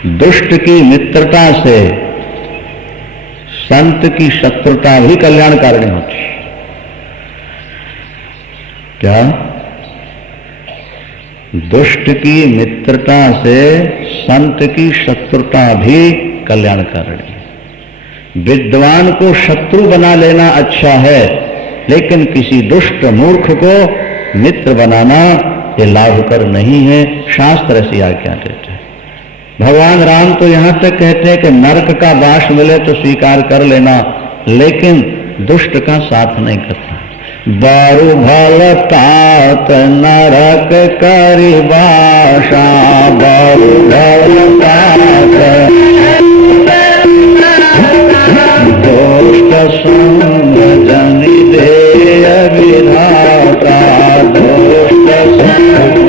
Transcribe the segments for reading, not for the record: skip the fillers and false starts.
दुष्ट की मित्रता से संत की शत्रुता भी कल्याणकारिणी होती है। क्या? दुष्ट की मित्रता से संत की शत्रुता भी कल्याणकारिणी है। विद्वान को शत्रु बना लेना अच्छा है, लेकिन किसी दुष्ट मूर्ख को मित्र बनाना ये लाभकर नहीं है। शास्त्र ऐसी आज्ञा देते हैं। भगवान राम तो यहां तक कहते हैं कि नरक का वास मिले तो स्वीकार कर लेना, लेकिन दुष्ट का साथ नहीं करना। बारु भल तात नरक करि बासा, बारु भल तात दुष्ट संग जनि देय विधाता, दुष्ट संग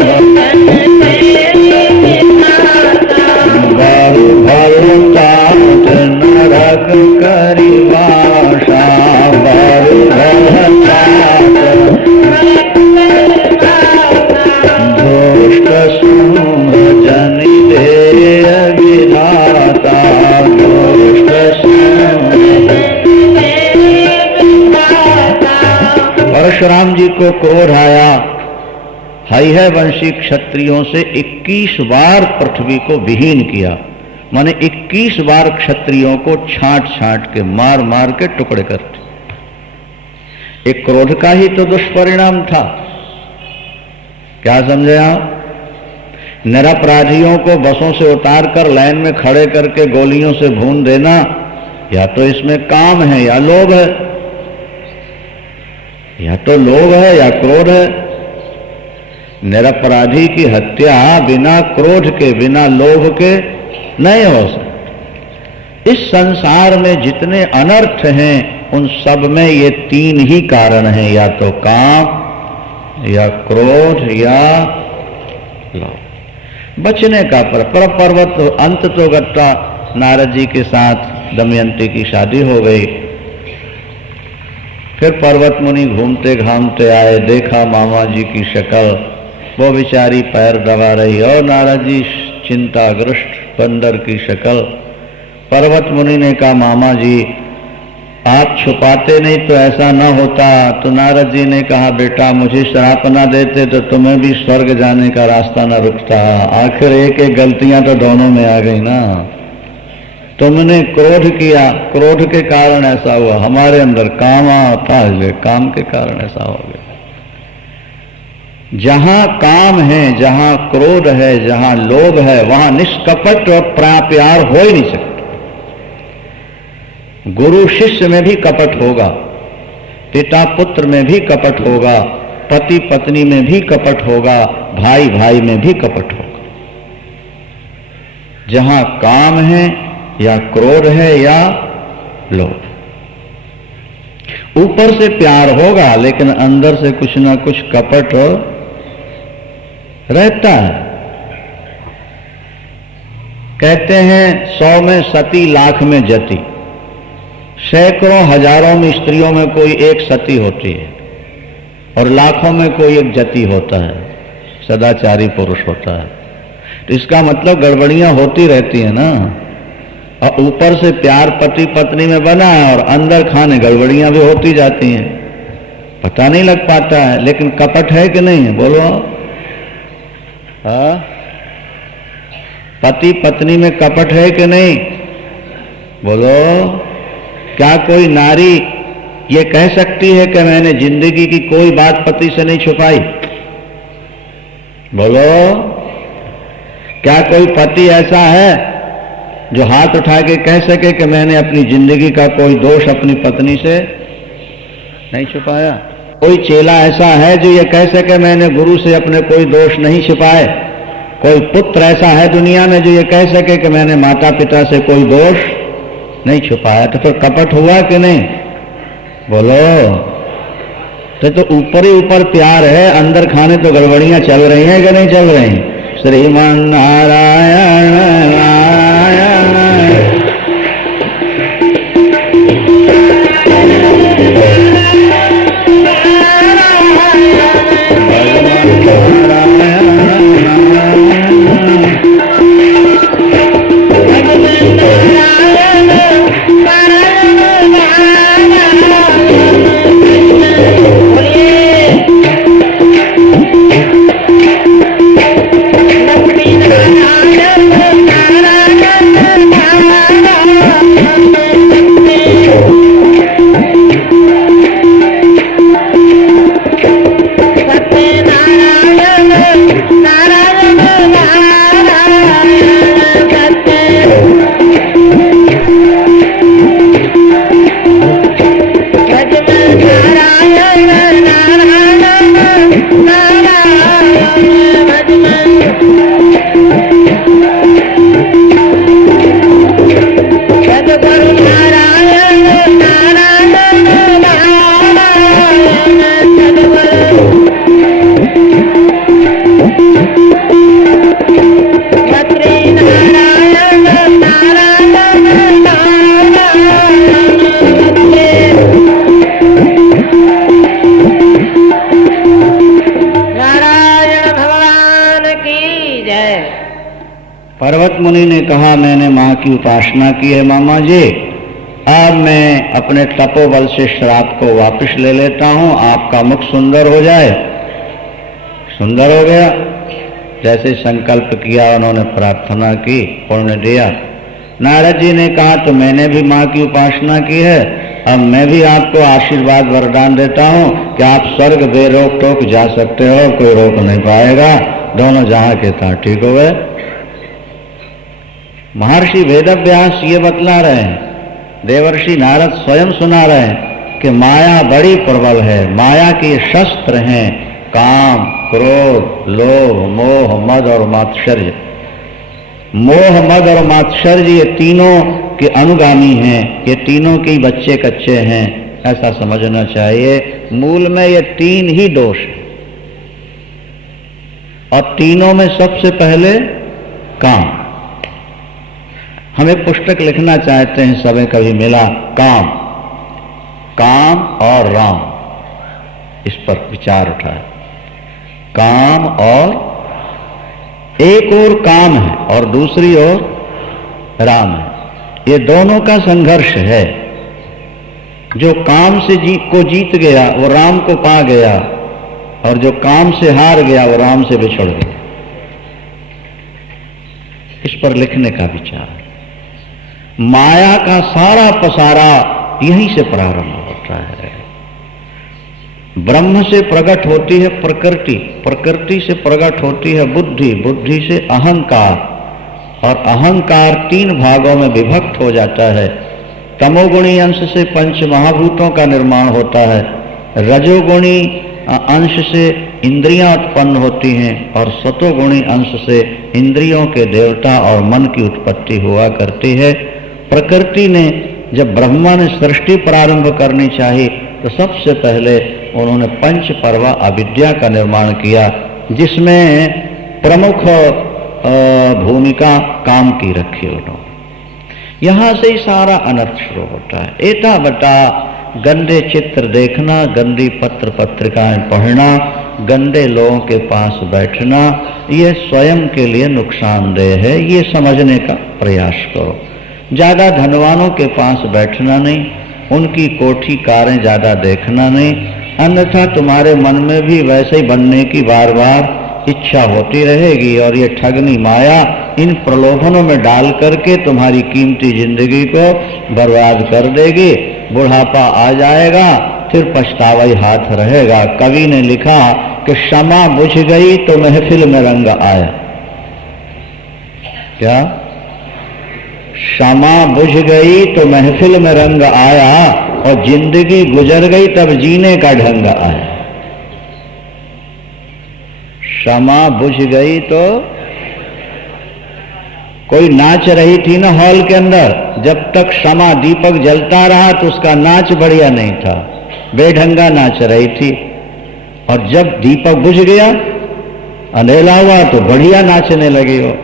बारु भल तात नरक करि बासा, बारु भल दुष्ट संग जनि देय विधाता, दुष्ट संग। परशुराम जी को क्रोध आया। हय वंशी क्षत्रियों से 21 बार पृथ्वी को विहीन किया, माने 21 बार क्षत्रियों को छांट छांट के मार मार के टुकड़े करते। एक क्रोध का ही तो दुष्परिणाम था। क्या समझे आप? निरपराधियों को बसों से उतार कर लाइन में खड़े करके गोलियों से भून देना, या तो इसमें काम है या लोभ है, या तो लोभ है या क्रोध है। निरपराधी की हत्या बिना क्रोध के, बिना लोभ के नहीं हो सकती। इस संसार में जितने अनर्थ हैं उन सब में ये 3 ही कारण हैं, या तो काम या क्रोध या लोभ। बचने का पर पर्वत अंत तो गट्टा। नारद जी के साथ दमयंती की शादी हो गई। फिर पर्वत मुनि घूमते घामते आए, देखा मामा जी की शक्ल, वो बेचारी पैर दबा रही और नारद जी चिंताग्रस्त बंदर की शक्ल। पर्वत मुनि ने कहा, मामा जी आप छुपाते नहीं तो ऐसा न होता। तो नारद जी ने कहा, बेटा मुझे श्राप न देते तो तुम्हें भी स्वर्ग जाने का रास्ता न रुकता। आखिर एक एक गलतियां तो दोनों में आ गई ना। तुमने क्रोध किया, क्रोध के कारण ऐसा हुआ। हमारे अंदर काम था, इसलिए काम के कारण ऐसा हो गया। जहां काम है, जहां क्रोध है, जहां लोभ है, वहां निष्कपट और प्यार हो ही नहीं सकता। गुरु शिष्य में भी कपट होगा, पिता पुत्र में भी कपट होगा, पति पत्नी में भी कपट होगा, भाई भाई में भी कपट होगा। जहां काम है या क्रोध है या लोभ, ऊपर से प्यार होगा लेकिन अंदर से कुछ ना कुछ कपट रहता है। कहते हैं 100 में सती, लाख में जति। सैकड़ों हजारों में स्त्रियों में कोई एक सती होती है और लाखों में कोई एक जति होता है, सदाचारी पुरुष होता है। तो इसका मतलब गड़बड़ियां होती रहती है ना। और ऊपर से प्यार पति पत्नी में बना है और अंदर खाने गड़बड़ियां भी होती जाती हैं, पता नहीं लग पाता है। लेकिन कपट है कि नहीं है? बोलो। हाँ, पति पत्नी में कपट है कि नहीं? बोलो। क्या कोई नारी ये कह सकती है कि मैंने जिंदगी की कोई बात पति से नहीं छुपाई? बोलो। क्या कोई पति ऐसा है जो हाथ उठा के कह सके कि मैंने अपनी जिंदगी का कोई दोष अपनी पत्नी से नहीं छुपाया? कोई चेला ऐसा है जो ये कह सके मैंने गुरु से अपने कोई दोष नहीं छिपाए? कोई पुत्र ऐसा है दुनिया में जो ये कह सके कि मैंने माता पिता से कोई दोष नहीं छुपाया? तो फिर कपट हुआ कि नहीं? बोलो। तो ऊपर ही ऊपर प्यार है, अंदर खाने तो गड़बड़ियां चल रही हैं कि नहीं चल रही? श्रीमान नारायण नारायण। पर्वत मुनि ने कहा, मैंने माँ की उपासना की है मामा जी, अब मैं अपने तपोबल से श्राप को वापस ले लेता हूं, आपका मुख सुंदर हो जाए। सुंदर हो गया, जैसे संकल्प किया उन्होंने प्रार्थना की, पुण्य दिया। नारद जी ने कहा, तो मैंने भी माँ की उपासना की है, अब मैं भी आपको आशीर्वाद वरदान देता हूं कि आप स्वर्ग बेरोक टोक जा सकते हो, कोई रोक नहीं पाएगा। दोनों जहां के तहां ठीक हो गए। महर्षि वेदव्यास ये बतला रहे हैं, देवर्षि नारद स्वयं सुना रहे हैं कि माया बड़ी प्रबल है। माया के शस्त्र हैं काम, क्रोध, लोभ, मोह, मद और मात्सर्य। मोह, मद और मात्सर्य ये तीनों के अनुगामी हैं, ये तीनों के बच्चे कच्चे हैं, ऐसा समझना चाहिए। मूल में ये तीन ही दोष हैं और तीनों में सबसे पहले काम। हम एक पुस्तक लिखना चाहते हैं, समय कभी मिला, काम, काम और राम, इस पर विचार उठाए। काम और एक और काम है और दूसरी ओर राम है, ये दोनों का संघर्ष है। जो काम से जीत गया वो राम को पा गया, और जो काम से हार गया वो राम से बिछड़ गया। इस पर लिखने का विचार। माया का सारा पसारा यहीं से प्रारंभ होता है। ब्रह्म से प्रकट होती है प्रकृति, प्रकृति से प्रकट होती है बुद्धि, बुद्धि से अहंकार, और अहंकार तीन भागों में विभक्त हो जाता है। तमोगुणी अंश से पंच महाभूतों का निर्माण होता है, रजोगुणी अंश से इंद्रियां उत्पन्न होती हैं, और सतोगुणी अंश से इंद्रियों के देवता और मन की उत्पत्ति हुआ करती है। प्रकृति ने जब ब्रह्मा ने सृष्टि प्रारंभ करनी चाहिए तो सबसे पहले उन्होंने पंच पर्वा अविद्या का निर्माण किया, जिसमें प्रमुख भूमिका काम की रखी उन्होंने। यहां से ही सारा अनर्थ शुरू होता है। एटा बटा गंदे चित्र देखना, गंदी पत्र पत्रिकाएं पढ़ना, गंदे लोगों के पास बैठना, ये स्वयं के लिए नुकसानदेह है, ये समझने का प्रयास करो। ज्यादा धनवानों के पास बैठना नहीं, उनकी कोठी कारें ज्यादा देखना नहीं, अन्यथा तुम्हारे मन में भी वैसे ही बनने की बार बार इच्छा होती रहेगी, और ये ठगनी माया इन प्रलोभनों में डाल करके तुम्हारी कीमती जिंदगी को बर्बाद कर देगी। बुढ़ापा आ जाएगा, फिर पछतावा ही हाथ रहेगा। कवि ने लिखा कि क्षमा बुझ गई तो महफिल में रंग आया। क्या? क्षमा बुझ गई तो महफिल में रंग आया, और जिंदगी गुजर गई तब जीने का ढंग आया। क्षमा बुझ गई तो कोई नाच रही थी ना हॉल के अंदर, जब तक क्षमा दीपक जलता रहा तो उसका नाच बढ़िया नहीं था, बेढंगा नाच रही थी, और जब दीपक बुझ गया, अंधेला हुआ तो बढ़िया नाचने लगी हो,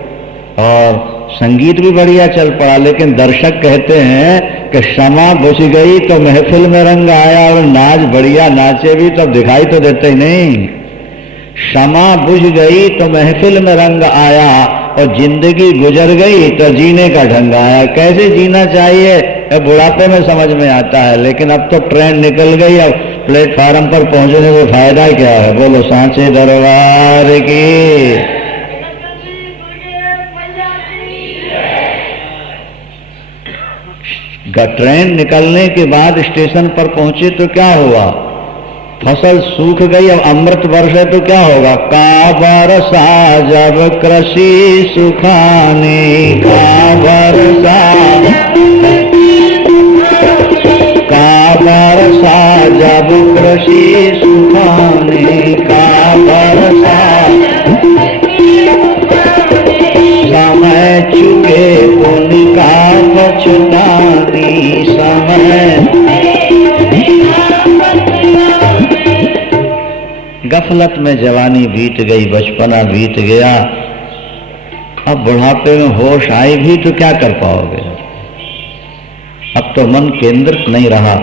और संगीत भी बढ़िया चल पड़ा। लेकिन दर्शक कहते हैं कि क्षमा बुझ गई तो महफिल में रंग आया, और नाच बढ़िया नाचे भी तब दिखाई तो देते ही नहीं। क्षमा बुझ गई तो महफिल में रंग आया, और जिंदगी गुजर गई तो जीने का ढंग आया। कैसे जीना चाहिए बुढ़ापे में समझ में आता है, लेकिन अब तो ट्रेन निकल गई, अब प्लेटफार्म पर पहुंचने में फायदा क्या है? बोलो सांचे दरबार की। ट्रेन निकलने के बाद स्टेशन पर पहुंचे तो क्या हुआ? फसल सूख गई, अब अमृत बरसे तो क्या होगा? का बरसा जब कृषि सुखाने, का बरसा जब कृषि सुखाने, का बरसा समय चुके पुण्य का पछतानी, समय गफलत में जवानी बीत गई, बचपना बीत गया, अब बुढ़ापे में होश आई भी तो क्या कर पाओगे? अब तो मन केंद्रित नहीं रहा।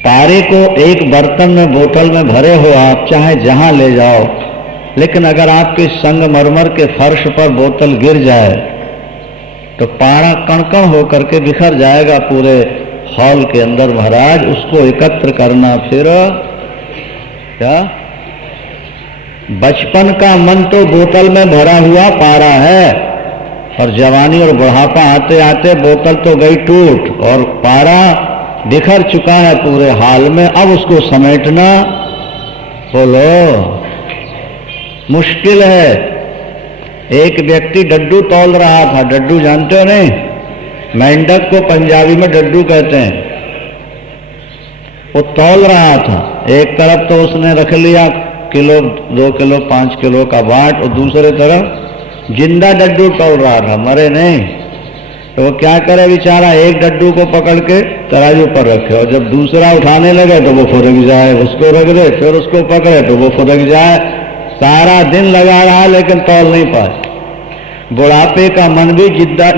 पारे को एक बर्तन में बोतल में भरे हो आप, चाहे जहां ले जाओ, लेकिन अगर आपके संगमरमर के फर्श पर बोतल गिर जाए तो पारा कण-कण होकर के बिखर जाएगा पूरे हॉल के अंदर। महाराज उसको एकत्र करना, फिर क्या बचपन का मन तो बोतल में भरा हुआ पारा है, और जवानी और बुढ़ापा आते आते बोतल तो गई टूट और पारा बिखर चुका है पूरे हाल में। अब उसको समेटना बोलो मुश्किल है। एक व्यक्ति डड्डू तौल रहा था। डड्डू जानते हो नहीं? मेंढक को पंजाबी में डड्डू कहते हैं। वो तौल रहा था। एक तरफ तो उसने रख लिया किलो, 2 किलो, 5 किलो का बाट, और दूसरे तरफ जिंदा डड्डू तौल रहा था, मरे नहीं। तो वो क्या करे बेचारा, एक डड्डू को पकड़ के तराजू पर रखे, और जब दूसरा उठाने लगे तो वो फुदक जाए, उसको रख दे, फिर उसको पकड़े तो वो फुदक जाए। सारा दिन लगा रहा लेकिन तौल नहीं पाए। बुढ़ापे का मन भी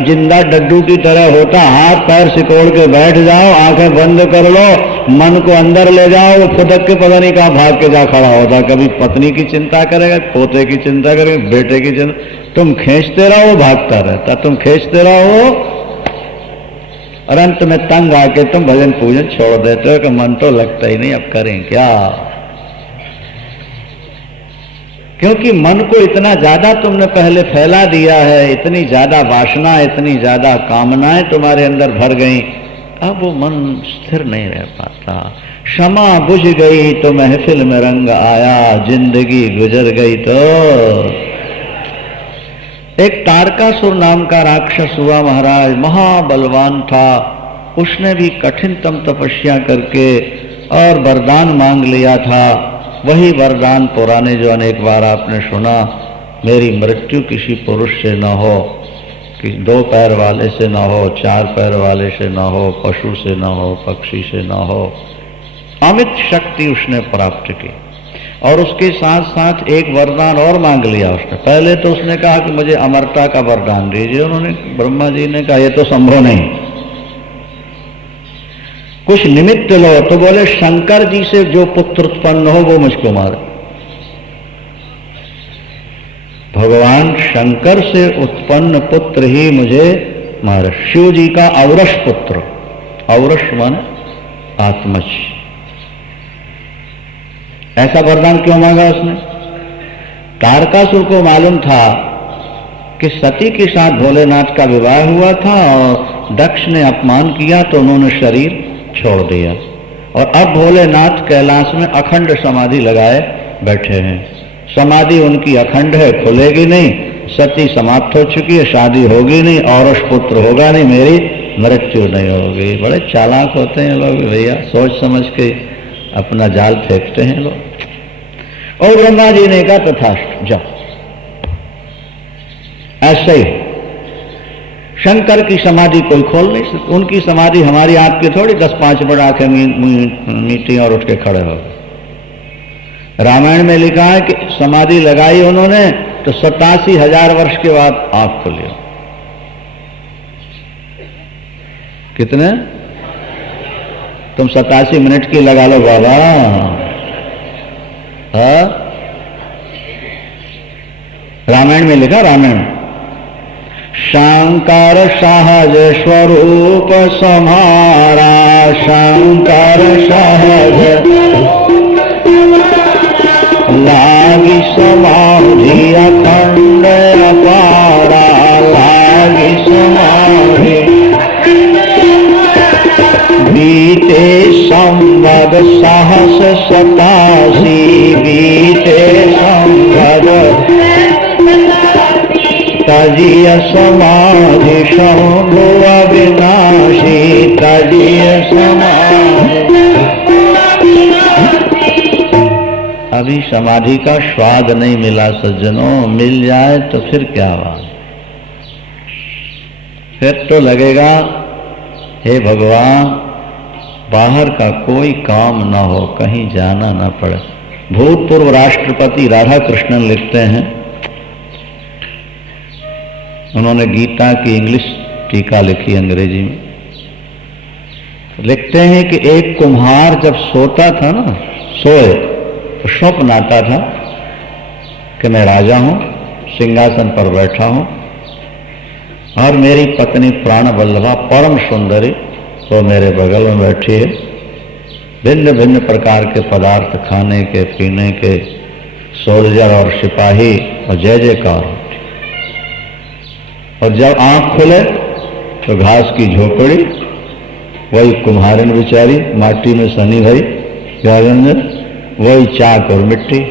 जिंदा डड्डू की तरह होता। हाथ पैर सिकोड़ के बैठ जाओ, आंखें बंद कर लो, मन को अंदर ले जाओ, वो फुदक के पता नहीं कहाँ भाग के जा खड़ा होता। कभी पत्नी की चिंता करेगा, पोते की चिंता करेगा, बेटे की चिंता। तुम खींचते रहो, वो भागता रहता, तुम खींचते रहो, और अंत में तंग आके तुम भजन पूजन छोड़ देते हो कि मन तो लगता ही नहीं, अब करें क्या। क्योंकि मन को इतना ज्यादा तुमने पहले फैला दिया है, इतनी ज्यादा वासना, इतनी ज्यादा कामनाएं तुम्हारे अंदर भर गई, अब वो मन स्थिर नहीं रह पाता। क्षमा बुझ गई तो महफिल में रंग आया, जिंदगी गुजर गई तो। एक तारकासुर नाम का राक्षस हुआ महाराज, महाबलवान था। उसने भी कठिनतम तपस्या करके और वरदान मांग लिया था। वही वरदान पुराने जो अनेक बार आपने सुना, मेरी मृत्यु किसी पुरुष से न हो, कि 2 पैर वाले से न हो, 4 पैर वाले से न हो, पशु से न हो, पक्षी से न हो। अमित शक्ति उसने प्राप्त की, और उसके साथ साथ एक वरदान और मांग लिया उसने। पहले तो उसने कहा कि मुझे अमरता का वरदान दीजिए। उन्होंने, ब्रह्मा जी ने कहा ये तो संभव नहीं, कुछ निमित्त लो। तो बोले शंकर जी से जो पुत्र उत्पन्न हो वो मुझको मारे। भगवान शंकर से उत्पन्न पुत्र ही मुझे मारे। शिव जी का औरस पुत्र, औरस माने आत्मज। ऐसा वरदान क्यों मांगा उसने? तारकासुर को मालूम था कि सती के साथ भोलेनाथ का विवाह हुआ था, और दक्ष ने अपमान किया तो उन्होंने शरीर छोड़ दिया, और अब भोलेनाथ कैलाश में अखंड समाधि लगाए बैठे हैं। समाधि उनकी अखंड है, खुलेगी नहीं। सती समाप्त हो चुकी है, शादी होगी नहीं, औरस पुत्र होगा नहीं, मेरी मृत्यु नहीं होगी। बड़े चालाक होते हैं लोग भैया, सोच समझ के अपना जाल फेंकते हैं लोग। और ब्रह्मा जी ने कहा तथास्तु, जाओ। ऐसे ही शंकर की समाधि कोई खोल नहीं सकता। उनकी समाधि हमारी आपकी थोड़ी 10-5 बड़ आंखें मीटी और उठ के खड़े हो गए। रामायण में लिखा है कि समाधि लगाई उन्होंने तो 87,000 वर्ष के बाद आंख खुली। कितने? तुम 87 मिनट की लगा लो बाबा। रामायण में लिखा, रामायण शंकर सहज स्वरूप समारा, शंकर सहज लागी समाधि अखंड अपारा, लागी समाधि बीते संवद सहस 87, बीते संवद तजिय समाधि शंभु अविनाशी, तजिय समाधि। अभी समाधि का स्वाद नहीं मिला सज्जनों, मिल जाए तो फिर क्या बात। फिर तो लगेगा हे भगवान बाहर का कोई काम ना हो, कहीं जाना ना पड़े। भूतपूर्व राष्ट्रपति राधा कृष्णन लिखते हैं, उन्होंने गीता की इंग्लिश टीका लिखी अंग्रेजी में। लिखते हैं कि एक कुम्हार जब सोता था ना, सोए तो स्वप्न आता था कि मैं राजा हूं, सिंहासन पर बैठा हूं और मेरी पत्नी प्राण वल्लभा परम सुंदरी तो मेरे बगल में बैठी है। भिन्न भिन्न प्रकार के पदार्थ खाने के पीने के, सोल्जर और सिपाही और जय जयकार होती। और जब आंख खुले तो घास की झोपड़ी, वही कुम्हारिन बेचारी माटी में सनी भई, वही चाक और मिट्टी।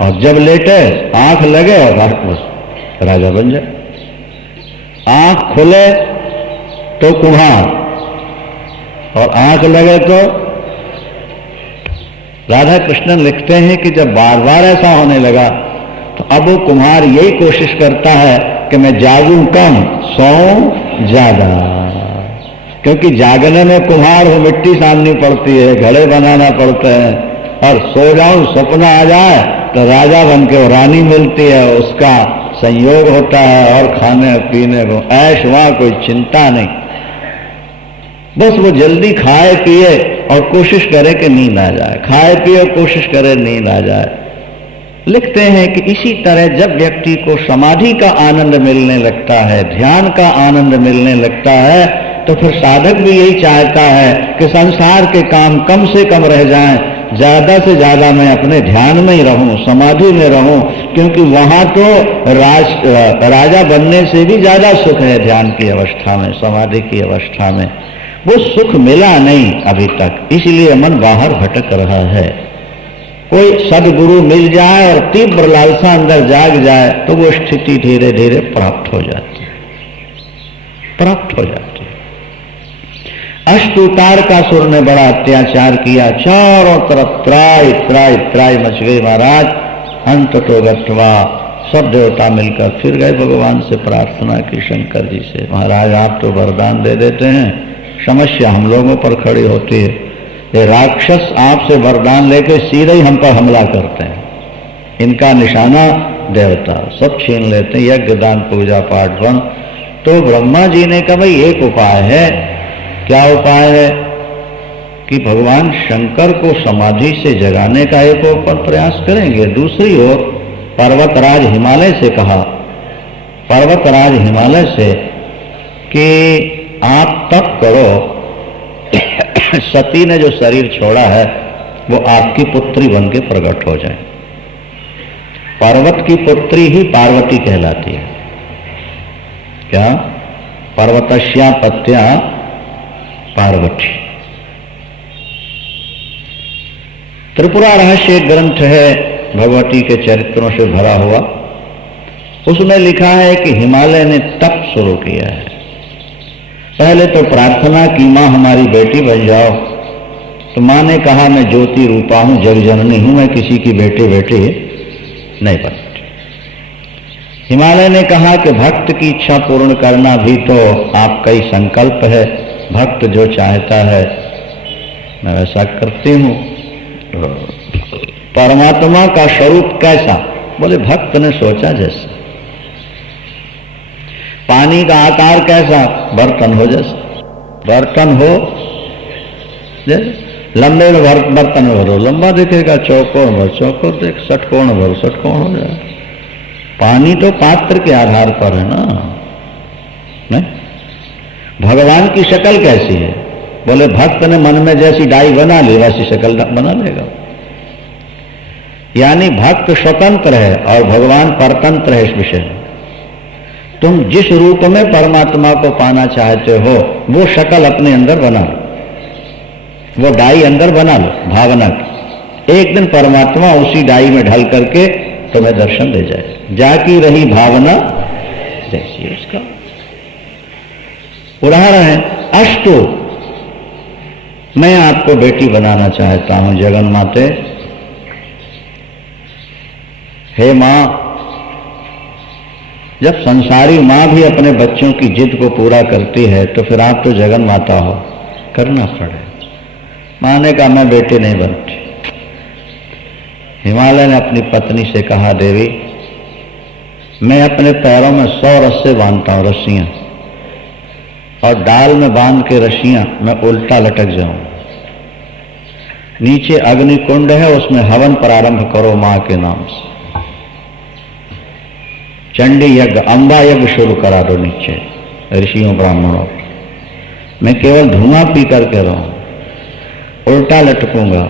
और जब लेटे आंख लगे और बस राजा बन जाए। आंख खुले तो कुम्हार और आंख लगे तो राधा कृष्णन लिखते हैं कि जब बार बार ऐसा होने लगा तो अब वो कुम्हार यही कोशिश करता है कि मैं जागूं कम सोऊं ज्यादा, क्योंकि जागने में कुम्हार हो मिट्टी साननी पड़ती है, घड़े बनाना पड़ते हैं, और सो जाऊं सपना आ जाए तो राजा बन के रानी मिलती है, उसका संयोग होता है और खाने पीने को ऐश, वहां कोई चिंता नहीं। बस वो जल्दी खाए पिए और कोशिश करे कि नींद आ जाए, खाए पिए और कोशिश करे नींद आ जाए। लिखते हैं कि इसी तरह जब व्यक्ति को समाधि का आनंद मिलने लगता है, ध्यान का आनंद मिलने लगता है, तो फिर साधक भी यही चाहता है कि संसार के काम कम से कम रह जाएं, ज्यादा से ज्यादा मैं अपने ध्यान में ही रहूं, समाधि में रहूं, क्योंकि वहां तो राजा बनने से भी ज्यादा सुख है ध्यान की अवस्था में, समाधि की अवस्था में। वो सुख मिला नहीं अभी तक, इसलिए मन बाहर भटक रहा है। कोई सदगुरु मिल जाए और तीव्र लालसा अंदर जाग जाए तो वो स्थिति धीरे धीरे प्राप्त हो जाती है, प्राप्त हो जाती है। अष्टउतार का सुर ने बड़ा अत्याचार किया, चारों तरफ त्राई त्राई त्राई मच गई महाराज। अंत तो गत्वा सब देवता मिलकर फिर गए भगवान से प्रार्थना की, शंकर जी से, महाराज आप तो वरदान दे देते हैं, समस्या हम लोगों पर खड़ी होती है। ये राक्षस आपसे वरदान लेके सीधे ही हम पर हमला करते हैं, इनका निशाना देवता सब छीन लेते हैं, यज्ञ दान पूजा पाठ बंद। तो ब्रह्मा जी ने कहा भाई एक उपाय है। क्या उपाय है? कि भगवान शंकर को समाधि से जगाने का एक और प्रयास करेंगे। दूसरी ओर पर्वतराज हिमालय से कहा, पर्वतराज हिमालय से कि आप तप करो, सती ने जो शरीर छोड़ा है वो आपकी पुत्री बन के प्रकट हो जाए। पर्वत की पुत्री ही पार्वती कहलाती है। क्या? पर्वतस्या पत्या पार्वती। त्रिपुरा रहस्य एक ग्रंथ है भगवती के चरित्रों से भरा हुआ। उसमें लिखा है कि हिमालय ने तप शुरू किया है। पहले तो प्रार्थना की, मां हमारी बेटी बन जाओ। तो मां ने कहा मैं ज्योति रूपा हूं, जग जननी हूं, मैं किसी की बेटी नहीं बनती। हिमालय ने कहा कि भक्त की इच्छा पूर्ण करना भी तो आपका ही संकल्प है, भक्त जो चाहता है मैं वैसा करती हूं। परमात्मा का स्वरूप कैसा? बोले भक्त ने सोचा जैसा। पानी का आकार कैसा? बर्तन हो जैसा। बर्तन हो लंबे बर्तन में भरो, लंबा दिखेगा, चौकोर भर चौकोर देख, षटकोण भरो षटकोण हो जाए। पानी तो पात्र के आधार पर है ना, नहीं? भगवान की शक्ल कैसी है? बोले भक्त ने मन में जैसी डाई बना ली वैसी शक्ल बना लेगा। यानी भक्त स्वतंत्र है और भगवान परतंत्र है इस विषय में। तुम जिस रूप में परमात्मा को पाना चाहते हो वो शक्ल अपने अंदर बना लो, वो डाई अंदर बना लो भावना की। एक दिन परमात्मा उसी डाई में ढल करके तुम्हें दर्शन दे जाए। जाकी रही भावना जैसी उसका उदाहरण है। अष्टो, मैं आपको बेटी बनाना चाहता हूं जगन माते। हे मां, जब संसारी मां भी अपने बच्चों की जिद को पूरा करती है तो फिर आप तो जगन माता हो, करना पड़े। मां ने कहा मैं बेटी नहीं बनती। हिमालय ने अपनी पत्नी से कहा देवी मैं अपने पैरों में 100 रस्से बांधता हूं, रस्सियां, और डाल में बांध के रस्सियां मैं उल्टा लटक जाऊं। नीचे अग्नि कुंड है, उसमें हवन प्रारंभ करो मां के नाम से। चंडी यज्ञ, अम्बा यज्ञ शुरू करा दो नीचे ऋषियों ब्राह्मणों। मैं केवल धुआं पी करके रहूं, उल्टा लटकूंगा।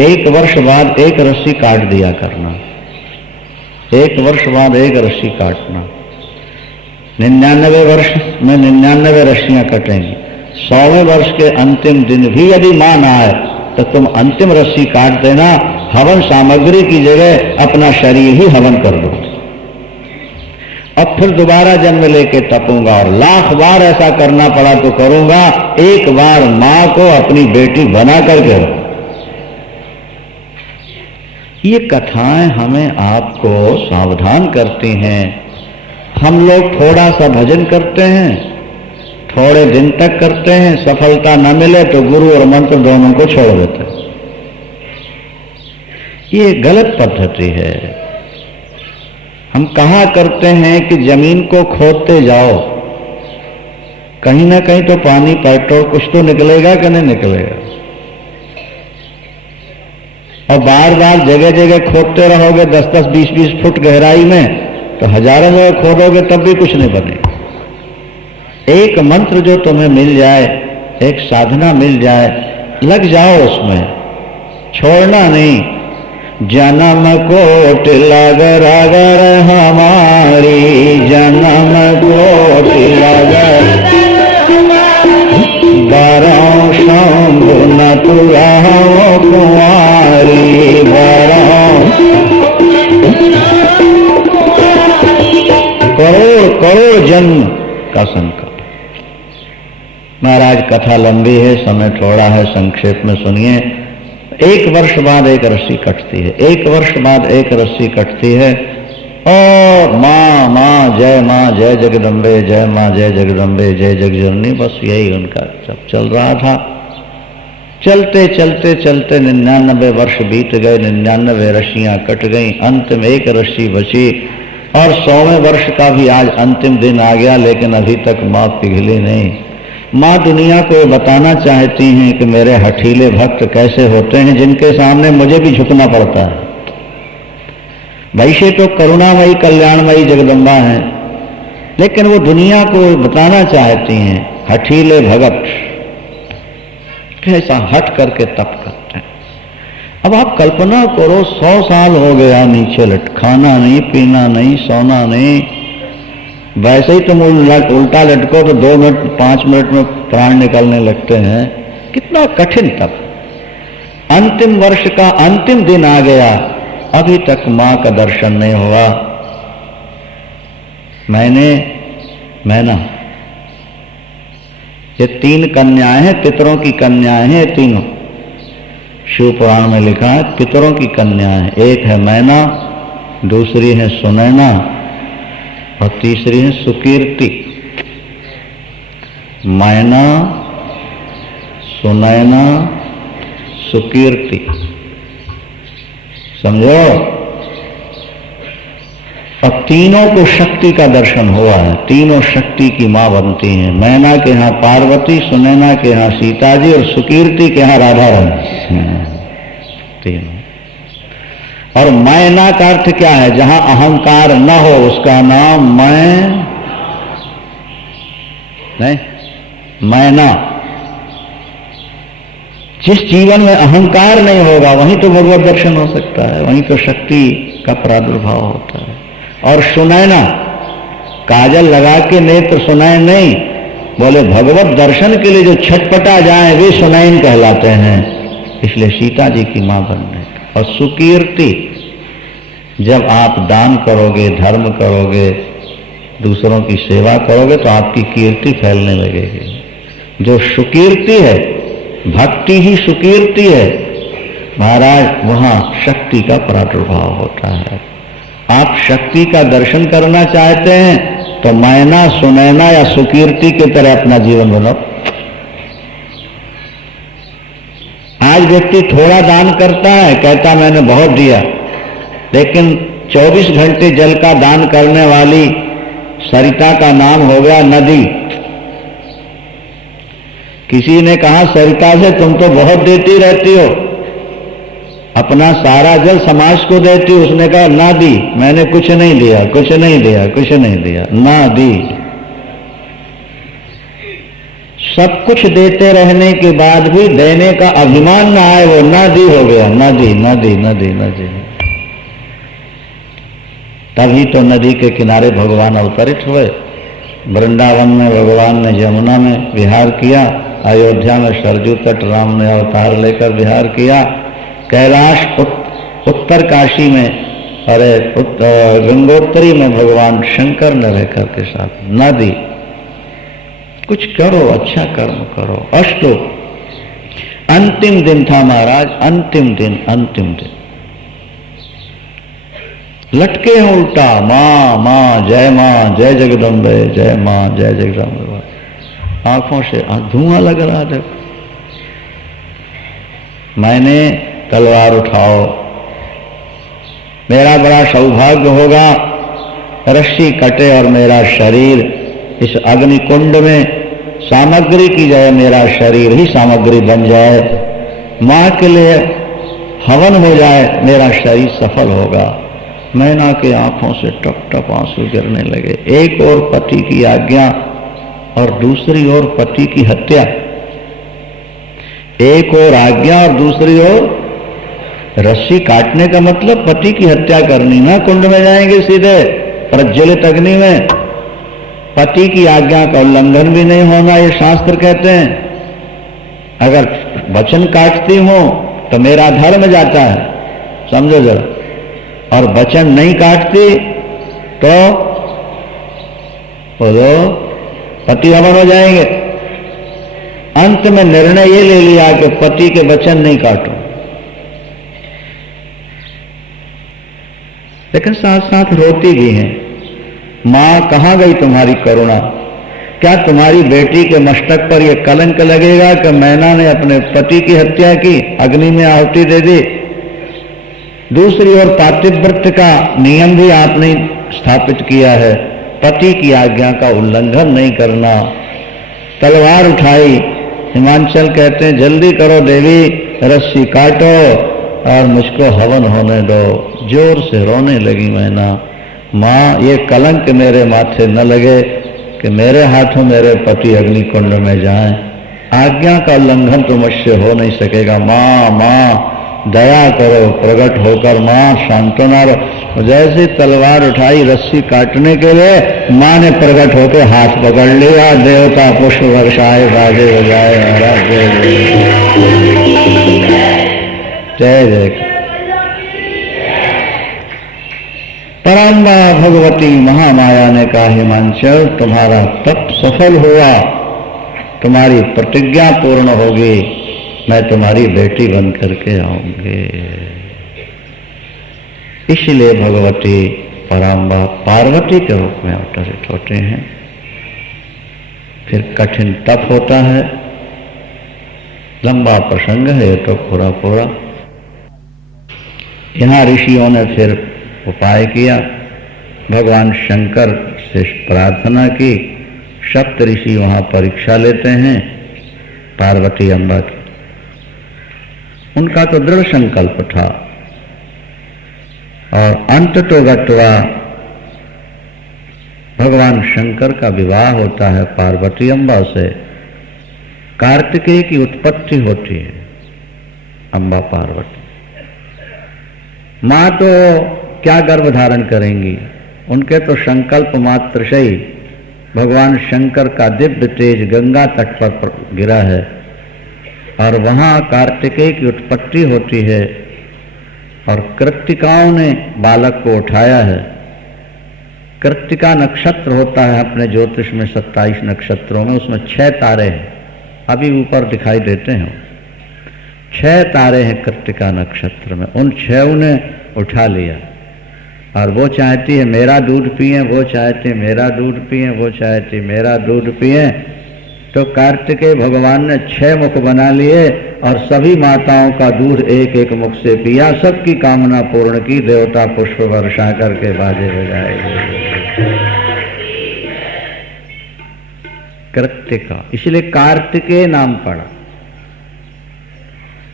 1 वर्ष बाद 1 रस्सी काट दिया करना, 1 वर्ष बाद 1 रस्सी काटना। 99 वर्ष में 99 रस्सियां कटेंगी। 100वें वर्ष के अंतिम दिन भी यदि मां ना आए तो तुम अंतिम रस्सी काट देना। हवन सामग्री की जगह अपना शरीर ही हवन कर दो। अब फिर दोबारा जन्म लेके तपूंगा, और 1,00,000 बार ऐसा करना पड़ा तो करूंगा। एक बार मां को अपनी बेटी बना करके रहो। ये कथाएं हमें आपको सावधान करती हैं। हम लोग थोड़ा सा भजन करते हैं, थोड़े दिन तक करते हैं, सफलता न मिले तो गुरु और मंत्र दोनों को छोड़ देते हैं। ये गलत पद्धति है। हम कहा करते हैं कि जमीन को खोदते जाओ, कहीं ना कहीं तो पानी, पेट्रोल कुछ तो निकलेगा कि नहीं निकलेगा। और बार बार जगह जगह खोदते रहोगे 10-10, 20-20 फुट गहराई में, तो हजारों जगह खोदोगे तब भी कुछ नहीं बनेगा। एक मंत्र जो तुम्हें मिल जाए, एक साधना मिल जाए, लग जाओ उसमें, छोड़ना नहीं। जन्म कोटि लग रगर हमारी, जन्म कोटि लगर बरौ शंभु न तुरहु कुंवारी, बरौ करोड़ करोड़ जन्म का संकल्प। महाराज कथा लंबी है, समय थोड़ा है, संक्षेप में सुनिए। 1 वर्ष बाद 1 रस्सी कटती है, 1 वर्ष बाद 1 रस्सी कटती है। और माँ माँ जय जगदम्बे, जय माँ जय जगदम्बे, जय जगजननी, बस यही उनका सब चल रहा था। चलते चलते चलते 99 वर्ष बीत गए, 99 रस्सियां कट गई, अंत में 1 रस्सी बची। और 100वें वर्ष का भी आज अंतिम दिन आ गया, लेकिन अभी तक माँ पिघली नहीं। माँ दुनिया को ये बताना चाहती हैं कि मेरे हठीले भक्त कैसे होते हैं, जिनके सामने मुझे भी झुकना पड़ता है। वैसे तो करुणामयी कल्याणमयी जगदम्बा है, लेकिन वो दुनिया को बताना चाहती हैं हठीले भगत कैसा हट करके तप करते हैं। अब आप कल्पना करो, 100 साल हो गया नीचे खाना नहीं, पीना नहीं, सोना नहीं। वैसे ही तुम उल्टा लटको तो 2 मिनट 5 मिनट में प्राण निकलने लगते हैं। कितना कठिन तप। अंतिम वर्ष का अंतिम दिन आ गया, अभी तक मां का दर्शन नहीं हुआ। मैना ये 3 कन्याएं हैं, पितरों की कन्याएं हैं, तीनों शिव पुराण में लिखा है। पितरों की कन्याएं, एक है मैना, दूसरी है सुनैना और तीसरी है सुकीर्ति। मैना, सुनैना, सुकीर्ति, समझो। और तीनों को शक्ति का दर्शन हुआ है, तीनों शक्ति की मां बनती हैं। मैना के यहाँ पार्वती, सुनैना के यहाँ सीता जी और सुकीर्ति के यहाँ राधा रानी, तीनों। और मैना का अर्थ क्या है? जहां अहंकार न हो उसका नाम मैना। जिस जीवन में अहंकार नहीं होगा वहीं तो भगवत दर्शन हो सकता है, वहीं तो शक्ति का प्रादुर्भाव होता है। और सुनैना, काजल लगा के नेत्र सुनैन नहीं, बोले भगवत दर्शन के लिए जो छटपटा जाए वे सुनैन कहलाते हैं। इसलिए सीता जी की मां बनने। और सुकीर्ति, जब आप दान करोगे, धर्म करोगे, दूसरों की सेवा करोगे तो आपकी कीर्ति फैलने लगेगी। जो सुकीर्ति है, भक्ति ही सुकीर्ति है महाराज, वहां शक्ति का प्रादुर्भाव होता है। आप शक्ति का दर्शन करना चाहते हैं तो मैना, सुनैना या सुकीर्ति की तरह अपना जीवन बनाओ। आज व्यक्ति थोड़ा दान करता है, कहता मैंने बहुत दिया, लेकिन 24 घंटे जल का दान करने वाली सरिता का नाम हो गया नदी। किसी ने कहा सरिता से तुम तो बहुत देती रहती हो, अपना सारा जल समाज को देती, उसने कहा ना दी, मैंने कुछ नहीं दिया, कुछ नहीं दिया, कुछ नहीं दिया, ना दी। सब कुछ देते रहने के बाद भी देने का अभिमान ना आए, वो ना दी हो गया, ना दी, ना दी, ना दी, ना दी। तभी तो नदी के किनारे भगवान अवतरित हुए। वृंदावन में भगवान ने यमुना में विहार किया, अयोध्या में सरजू तट राम ने अवतार लेकर विहार किया, कैलाश उत्तर काशी में, अरे गंगोत्री में भगवान शंकर ने रहकर के साथ नदी। कुछ करो, अच्छा कर्म करो। अष्टोक अंतिम दिन था महाराज, अंतिम दिन, अंतिम दिन। लटके हैं उल्टा, माँ माँ जय जगदम्बे, जय माँ जय जगदम्बे। आंखों से धुआं लग रहा था। मैंने तलवार उठाओ, मेरा बड़ा सौभाग्य होगा, रस्सी कटे और मेरा शरीर इस अग्नि कुंड में सामग्री की जाए, मेरा शरीर ही सामग्री बन जाए, मां के लिए हवन हो जाए, मेरा शरीर सफल होगा। मैना के आंखों से टप टप आंसू गिरने लगे। एक और पति की आज्ञा और दूसरी ओर पति की हत्या। एक और आज्ञा और दूसरी ओर रस्सी काटने का मतलब पति की हत्या करनी ना, कुंड में जाएंगे सीधे प्रज्वलित अग्नि में। पति की आज्ञा का उल्लंघन भी नहीं होना, ये शास्त्र कहते हैं। अगर वचन काटती हूं तो मेरा धर्म जाता है, समझो जरा। और वचन नहीं काटती तो पति हवन हो जाएंगे। अंत में निर्णय ये ले लिया कि पति के वचन नहीं काटो, लेकिन साथ साथ रोती भी हैं। मां कहां गई तुम्हारी करुणा? क्या तुम्हारी बेटी के मस्तक पर यह कलंक लगेगा कि मैना ने अपने पति की हत्या की, अग्नि में आहुति दे दी? दूसरी ओर पातिव्रत्य का नियम भी आपने स्थापित किया है, पति की आज्ञा का उल्लंघन नहीं करना। तलवार उठाई, हिमांचल कहते हैं जल्दी करो देवी, रस्सी काटो और मुझको हवन होने दो। जोर से रोने लगी मैना, माँ ये कलंक मेरे माथे न लगे कि मेरे हाथों मेरे पति अग्निकुंड में जाएं। आज्ञा का उल्लंघन तो मुझसे हो नहीं सकेगा। माँ माँ दया करो, प्रकट होकर माँ सांत्वना दो। जैसे तलवार उठाई रस्सी काटने के लिए, माँ ने प्रकट होकर हाथ पकड़ लिया। देवता पुष्प वर्षाए, बाजे बजाए, महाराज जय जय। परम्बा भगवती महामाया ने कहा, हिमांचल तुम्हारा तप सफल हुआ, तुम्हारी प्रतिज्ञा पूर्ण होगी, मैं तुम्हारी बेटी बन करके आऊंगी। इसलिए भगवती परम्बा पार्वती के रूप में अवतरित होते हैं। फिर कठिन तप होता है, लंबा प्रसंग है ये तो पूरा पूरा। यहां ऋषियों ने फिर उपाय किया, भगवान शंकर से प्रार्थना की। सप्त ऋषि वहां परीक्षा लेते हैं पार्वती अम्बा की। उनका तो दृढ़ संकल्प था और अंत तो गत्वा भगवान शंकर का विवाह होता है पार्वती अम्बा से। कार्तिकेय की उत्पत्ति होती है अम्बा पार्वती। मां तो क्या गर्भ धारण करेंगी, उनके तो संकल्प मात्र से ही भगवान शंकर का दिव्य तेज गंगा तट पर गिरा है और वहां कार्तिकेय की उत्पत्ति होती है और कृत्तिकाओं ने बालक को उठाया है। कृत्तिका नक्षत्र होता है अपने ज्योतिष में 27 नक्षत्रों में, उसमें 6 तारे हैं, अभी ऊपर दिखाई देते हैं। 6 तारे हैं कृत्तिका नक्षत्र में, उन 6 ने उठा लिया और वो चाहती है मेरा दूध पिए, वो चाहती है मेरा दूध पिए, वो चाहती है मेरा दूध पिए। तो कार्तिकेय भगवान ने 6 मुख बना लिए और सभी माताओं का दूध एक एक मुख से पिया, सबकी कामना पूर्ण की। देवता पुष्प वर्षा करके बाजे बजाए। कृत्तिका, इसलिए कार्तिकेय नाम पड़ा।